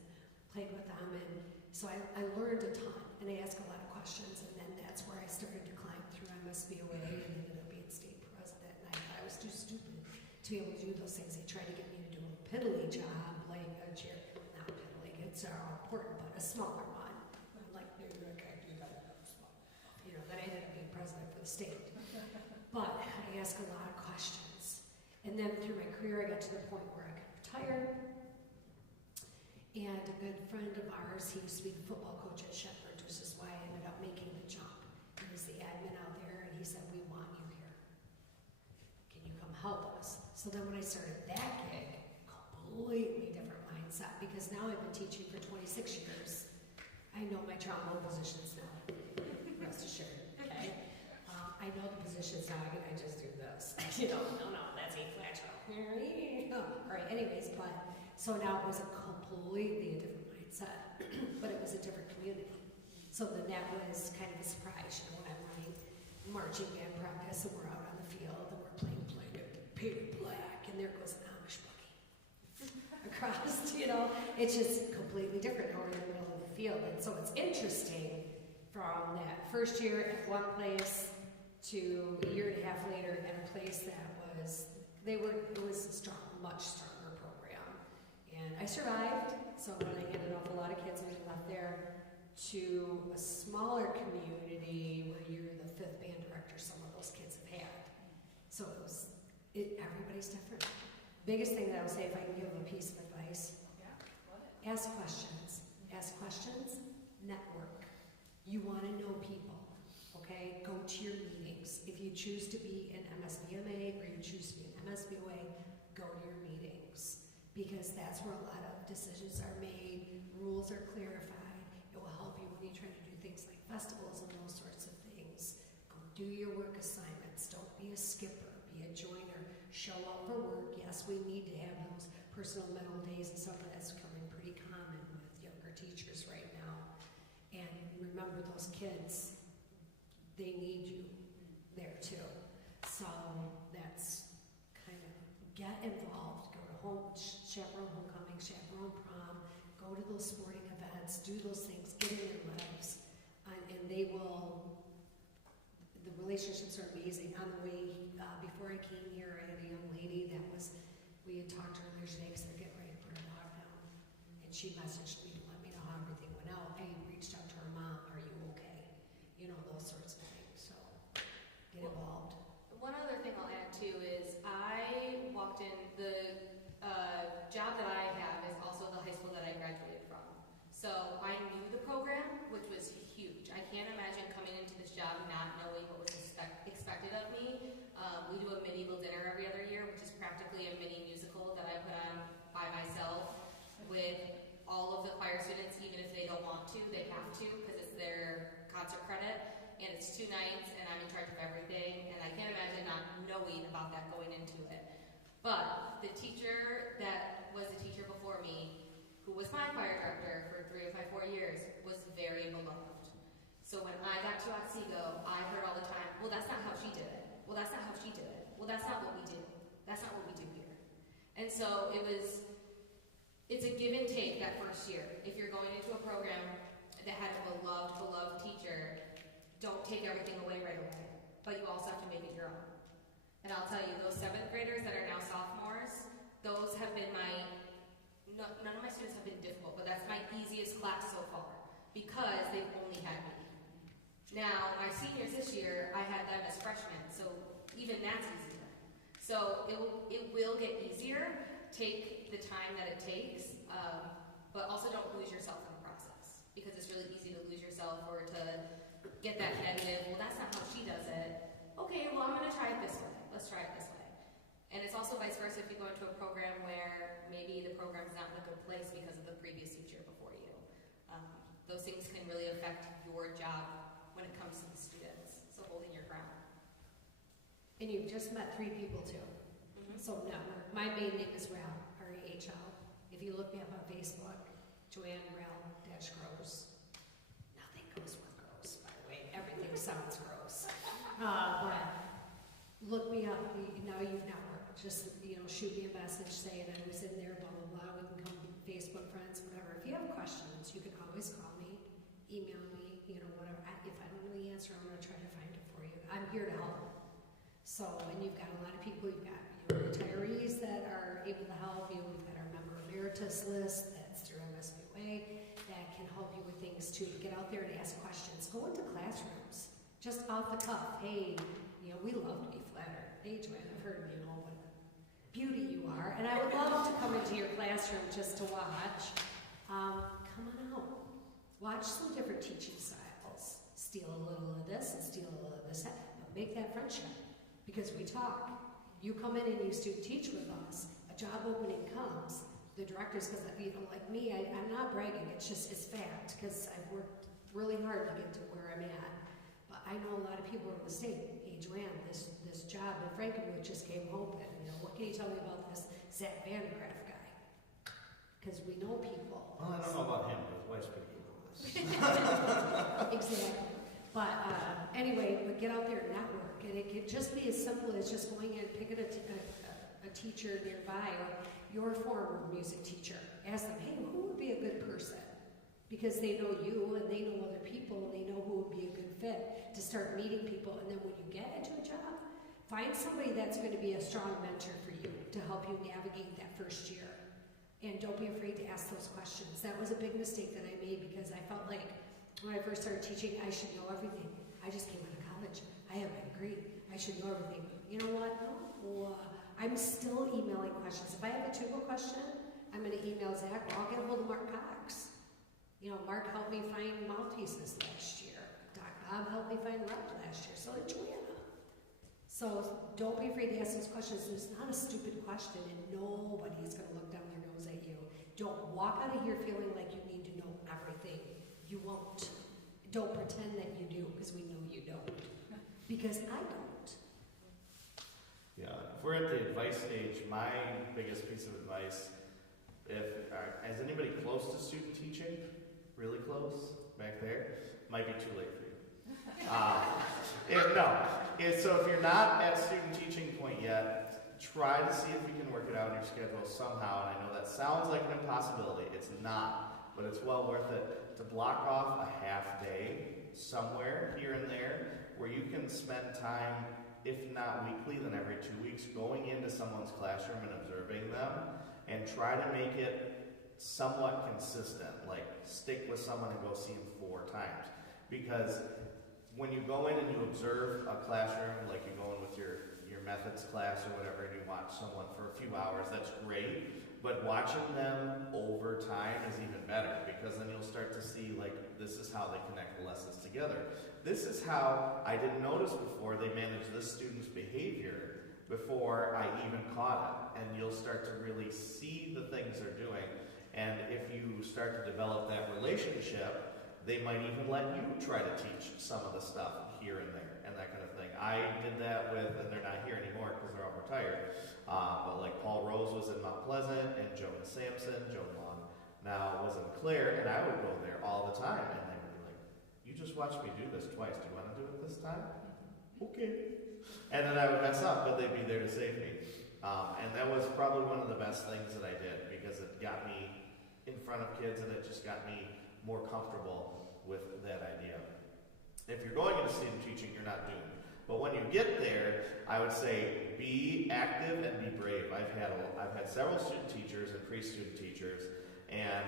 played with them. And so I learned a ton, and I asked a lot of questions, and then that's where I started to climb through MSBOA and ended up being state president. And I was too stupid to be able to do those things. They tried to get me to do a piddly job, like a chair. Not piddly, it's important, but a smaller one. I'm like, no, I can't do that. Then I ended up being president for the state. But I asked a lot of questions. And then through my career, I got to the point where I could retire. And a good friend of ours, he used to be the football coach at So then when I started that gig, completely different mindset, because now I've been teaching for 26 years. I know my trombone positions now, rest assured. Okay? I know the positions now, and I just do this. No, that's A flat trombone. All right, anyways, but so now it was a completely different mindset, but it was a different community. So then that was kind of a surprise, when I'm running marching band practice, and we're out on the field, and we're playing painted black, and there goes an Amish buggy across, It's just completely different now we're in the middle of the field. And so it's interesting from that first year at one place to a year and a half later at a place that was, it was a much stronger program. And I survived, so when I handed off a lot of kids when I left there to a smaller community where you're the 5th band director some of those kids have had. So everybody's different. Biggest thing that I would say, if I can give a piece of advice, ask questions. Ask questions, network. You want to know people, okay? Go to your meetings. If you choose to be an MSBMA or you choose to be an MSBOA, go to your meetings, because that's where a lot of decisions are made, rules are clarified. It will help you when you try to do things like festivals and those sorts of things. Go do your work assignments. Don't be a skipper, be a joiner. Show up for work. Yes, we need to have those personal medal days, and some of that's becoming pretty common with younger teachers right now. And remember, those kids, they need you there too. So that's kind of get involved. Go to chaperone homecoming, chaperone prom, go to those sporting events, do those things, get in their lives, and they will. The relationships are amazing. On the way, before I came here, I had a young lady that we had talked to her earlier today because they're getting ready to put a lockdown. And she messaged me to let me know how everything went out. I reached out to her mom, are you okay? Those sorts of things. So get involved. One other thing I'll add too is I walked in, the job that I have is also the high school that I graduated from. So I knew the program, which was huge. I can't imagine coming into this job not knowing what was expected of me. We do a medieval dinner every other year, which is practically a mini musical that I put on by myself with all of the choir students, even if they don't want to, they have to, because it's their concert credit, and it's 2 nights, and I'm in charge of everything, and I can't imagine not knowing about that going into it. But the teacher that was the teacher before me, who was my choir director for 3 of my 4 years, was very beloved. So when I got to Otsego, I heard all the time, well, that's not how she did it. Well, that's not how she did it. Well, that's not what we do. That's not what we do here. And so it's a give and take that first year. If you're going into a program that had a beloved teacher, don't take everything away right away. But you also have to make it your own. And I'll tell you, those 7th graders that are now sophomores, those have been none of my students have been difficult, but that's my easiest class so far, because they've only had me. Now, my seniors this year, I had them as freshmen, so even that's easier. So it will get easier. Take the time that it takes, but also don't lose yourself in the process, because it's really easy to lose yourself or to get that negative, well, that's not how she does it. Okay, well, I'm going to try it this way. Let's try it this way. And it's also vice versa if you go into a program where maybe the program's not in a good place because of the previous teacher before you. Those things can really affect your job when it comes to the students, so holding your ground. And you've just met 3 people too. Mm-hmm. So network. My main name is Rel, R-A-H-L. If you look me up on Facebook, Joanne Rel-Gross. Nothing goes with gross, by the way. Everything sounds gross. But look me up. Now you've networked. Just shoot me a message saying I was in there, blah blah blah. We can come Facebook friends, whatever. If you have questions, you can always call me, email me, whatever. If I don't know the answer, I'm going to try to find it for you. I'm here to help. So, and you've got a lot of people. You've got retirees that are able to help you. We've got our member emeritus list that's through MSBOA that can help you with things too. Get out there and ask questions. Go into classrooms, just off the cuff. Hey, we love to be flattered. Hey, Joanne, I've heard what a beauty you are, and I would love to come into your classroom just to watch. Come on out. Watch some different teaching styles. Steal a little of this and steal a little of this, but make that friendship, because we talk. You come in and you student teach with us, a job opening comes, the directors, because like me, I'm not bragging, it's fact, because I've worked really hard to get to where I'm at. But I know a lot of people in the state, hey Joanne, this job in Frankenwood just came open, what can you tell me about this Zach Vandergraff guy? Because we know people. Well, I don't know about him, but his wife's pretty cool. Exactly. But anyway, but get out there and network. And it could just be as simple as just going in and picking a teacher nearby or your former music teacher. Ask them, hey, who would be a good person? Because they know you and they know other people and they know who would be a good fit to start meeting people. And then when you get into a job, find somebody that's going to be a strong mentor for you to help you navigate that first year. And don't be afraid to ask those questions. That was a big mistake that I made because I felt like when I first started teaching, I should know everything. I just came out of college. I have my degree. I should know everything. You know what? No. I'm still emailing questions. If I have a tuba question, I'm going to email Zach, or I'll get a hold of Mark Cox. Mark helped me find mouthpieces last year. Doc Bob helped me find rep last year. So did Joanna. So don't be afraid to ask those questions. It's not a stupid question, and nobody's going to look down their nose at you. Don't walk out of here feeling like you need to know everything. You won't. Don't pretend that you do, because we know you don't. Because I don't. Yeah, if we're at the advice stage, my biggest piece of advice, is anybody close to student teaching? Really close? Back there? Might be too late for you. So if you're not at student teaching point yet, try to see if you can work it out in your schedule somehow. And I know that sounds like an impossibility. It's not, but it's well worth it to block off a half day somewhere here and there where you can spend time, if not weekly, then every 2 weeks, going into someone's classroom and observing them and try to make it somewhat consistent, like stick with someone and go see them 4 times. Because when you go in and you observe a classroom, like you go in with your methods class or whatever, and you watch someone for a few hours, that's great. But watching them over time is even better, because then you'll start to see, like, this is how they connect the lessons together. This is how I didn't notice before they manage this student's behavior before I even caught it. And you'll start to really see the things they're doing. And if you start to develop that relationship, they might even let you try to teach some of the stuff here and there and that kind of thing. I did that with, and they're not here anymore because they're all retired, but like Paul Rose was in Mount Pleasant, and Joan Sampson, Joan Long now was in Clare, and I would go there all the time, and they would be like, you just watched me do this twice, do you want to do it this time? Okay. And then I would mess up, but they'd be there to save me. And that was probably one of the best things that I did, because it got me in front of kids, and it just got me more comfortable with that idea. If you're going into student teaching, you're not doomed. But when you get there, I would say be active and be brave. I've had several student teachers and pre-student teachers, and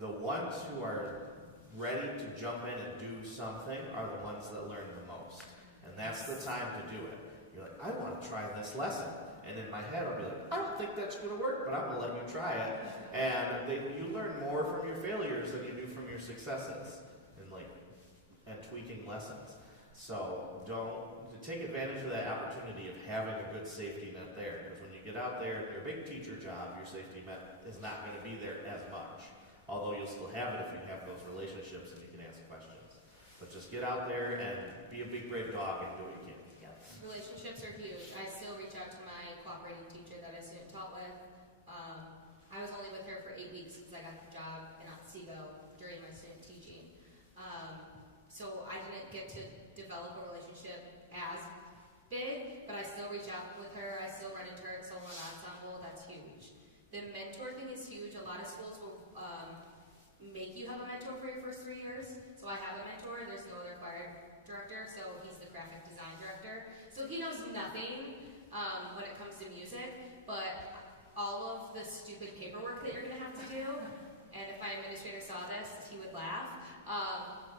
the ones who are ready to jump in and do something are the ones that learn the most. And that's the time to do it. You're like, I want to try this lesson. And in my head, I'll be like, I don't think that's going to work, but I'm going to let you try it. And you learn more from your failures than you do from your successes, and tweaking lessons. So take advantage of that opportunity of having a good safety net there. Because when you get out there, your big teacher job, your safety net is not going to be there as much. Although you'll still have it if you have those relationships and you can ask questions. But just get out there and be a big brave dog and do what you can. Yep. Relationships are huge. I still reach out to my cooperating teacher that I student taught with. I was only with her for 8 weeks because I got the job in Otsego during my student teaching. So I didn't get to develop a relationship as big, but I still reach out with her. I still run into her at solo and ensemble. That's huge. The mentor thing is huge. A lot of schools will make you have a mentor for your first 3 years. So I have a mentor. There's no other choir director, so he's the graphic design director. So he knows nothing when it comes to music, but all of the stupid paperwork that you're going to have to do, and if my administrator saw this, he would laugh.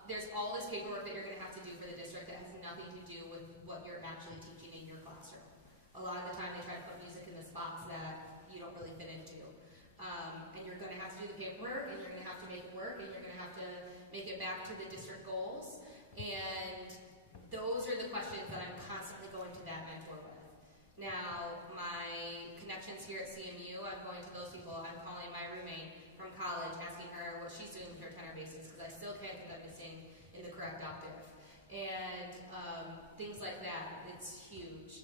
There's all this paperwork that you're going to have to do for the district that has nothing to do with what you're actually teaching in your classroom. A lot of the time they try to put music in this box that you don't really fit into. And you're going to have to do the paperwork, and you're going to have to make it work, and you're going to have to make it back to the district goals. And those are the questions that I'm constantly going to that mentor with. Now, my connections here at CMU, I'm going to those people. I'm calling my roommate from college, asking her what she's doing with her tenor basis, because I still can't get them to sing in the correct octave. And things like that, it's huge.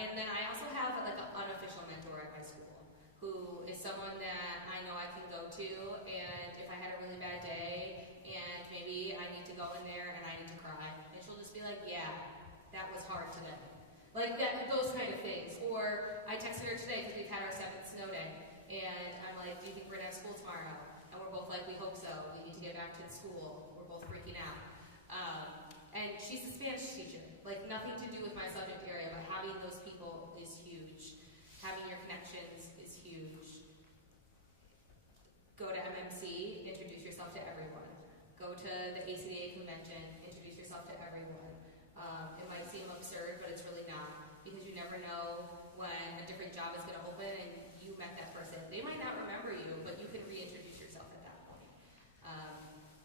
And then I also have like an unofficial mentor at my school, who is someone that I know I can go to, and if I had a really bad day, and maybe I need to go in there and I need to cry, and she'll just be like, yeah, that was hard today. Like that, those kind of things. Or I texted her today because we've had our 7th snow day, and I'm like, do you think we're gonna have school tomorrow? And we're both like, we hope so. We need to get back to the school. We're both freaking out. And she's a Spanish teacher. Like nothing to do with my subject area, but having those people is huge. Having your connections is huge. Go to MMC, introduce yourself to everyone. Go to the ACAA convention, introduce yourself to everyone. It might seem absurd, but it's really not, because you never know when a different job is going to open and you met that person. They might not remember you, but you can reintroduce yourself at that point.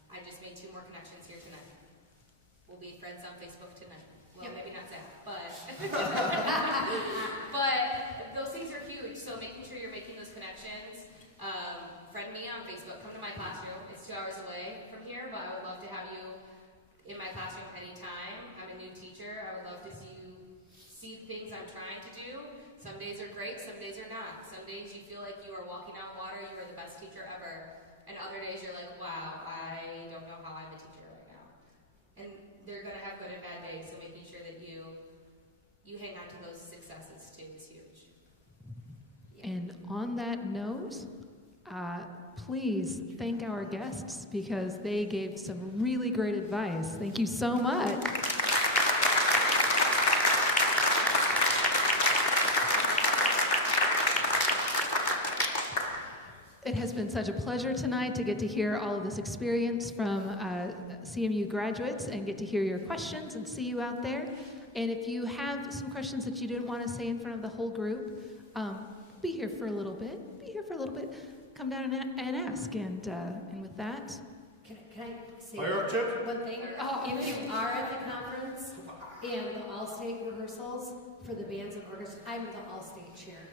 I just made 2 more connections here tonight. We'll be friends on Facebook tonight. Well, maybe not Zach, but but those things are huge. So making sure you're making those connections. Friend me on Facebook. Come to my classroom. It's 2 hours away from here, but I would love to have you in my classroom anytime. I'm a new teacher. I would love to see you see things I'm trying to do. Some days are great. Some days are not. Some days you feel like you are walking on water. You are the best teacher ever. And other days you're like, wow, I don't know how I'm a teacher right now. And they're going to have good and bad days, so making sure that you hang on to those successes too is huge. And on that note, please thank our guests because they gave some really great advice. Thank you so much. It has been such a pleasure tonight to get to hear all of this experience from CMU graduates and get to hear your questions and see you out there. And if you have some questions that you didn't want to say in front of the whole group, be here for a little bit. Come down and ask. And with that, can I say one thing? If you are at the conference and the all-state rehearsals for the bands and orchestras, I'm the all-state chair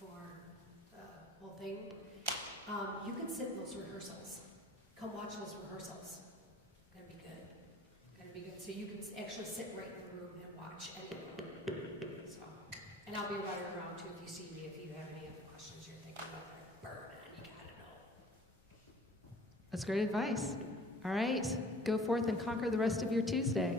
for the whole thing. You can sit in those rehearsals. Come watch those rehearsals. Gonna be good. So you can actually sit right in the room and watch anything. So, and I'll be running around too if you see me. If you have any other questions you're thinking about, burn, you gotta know. that's great advice. All right, go forth and conquer the rest of your Tuesday.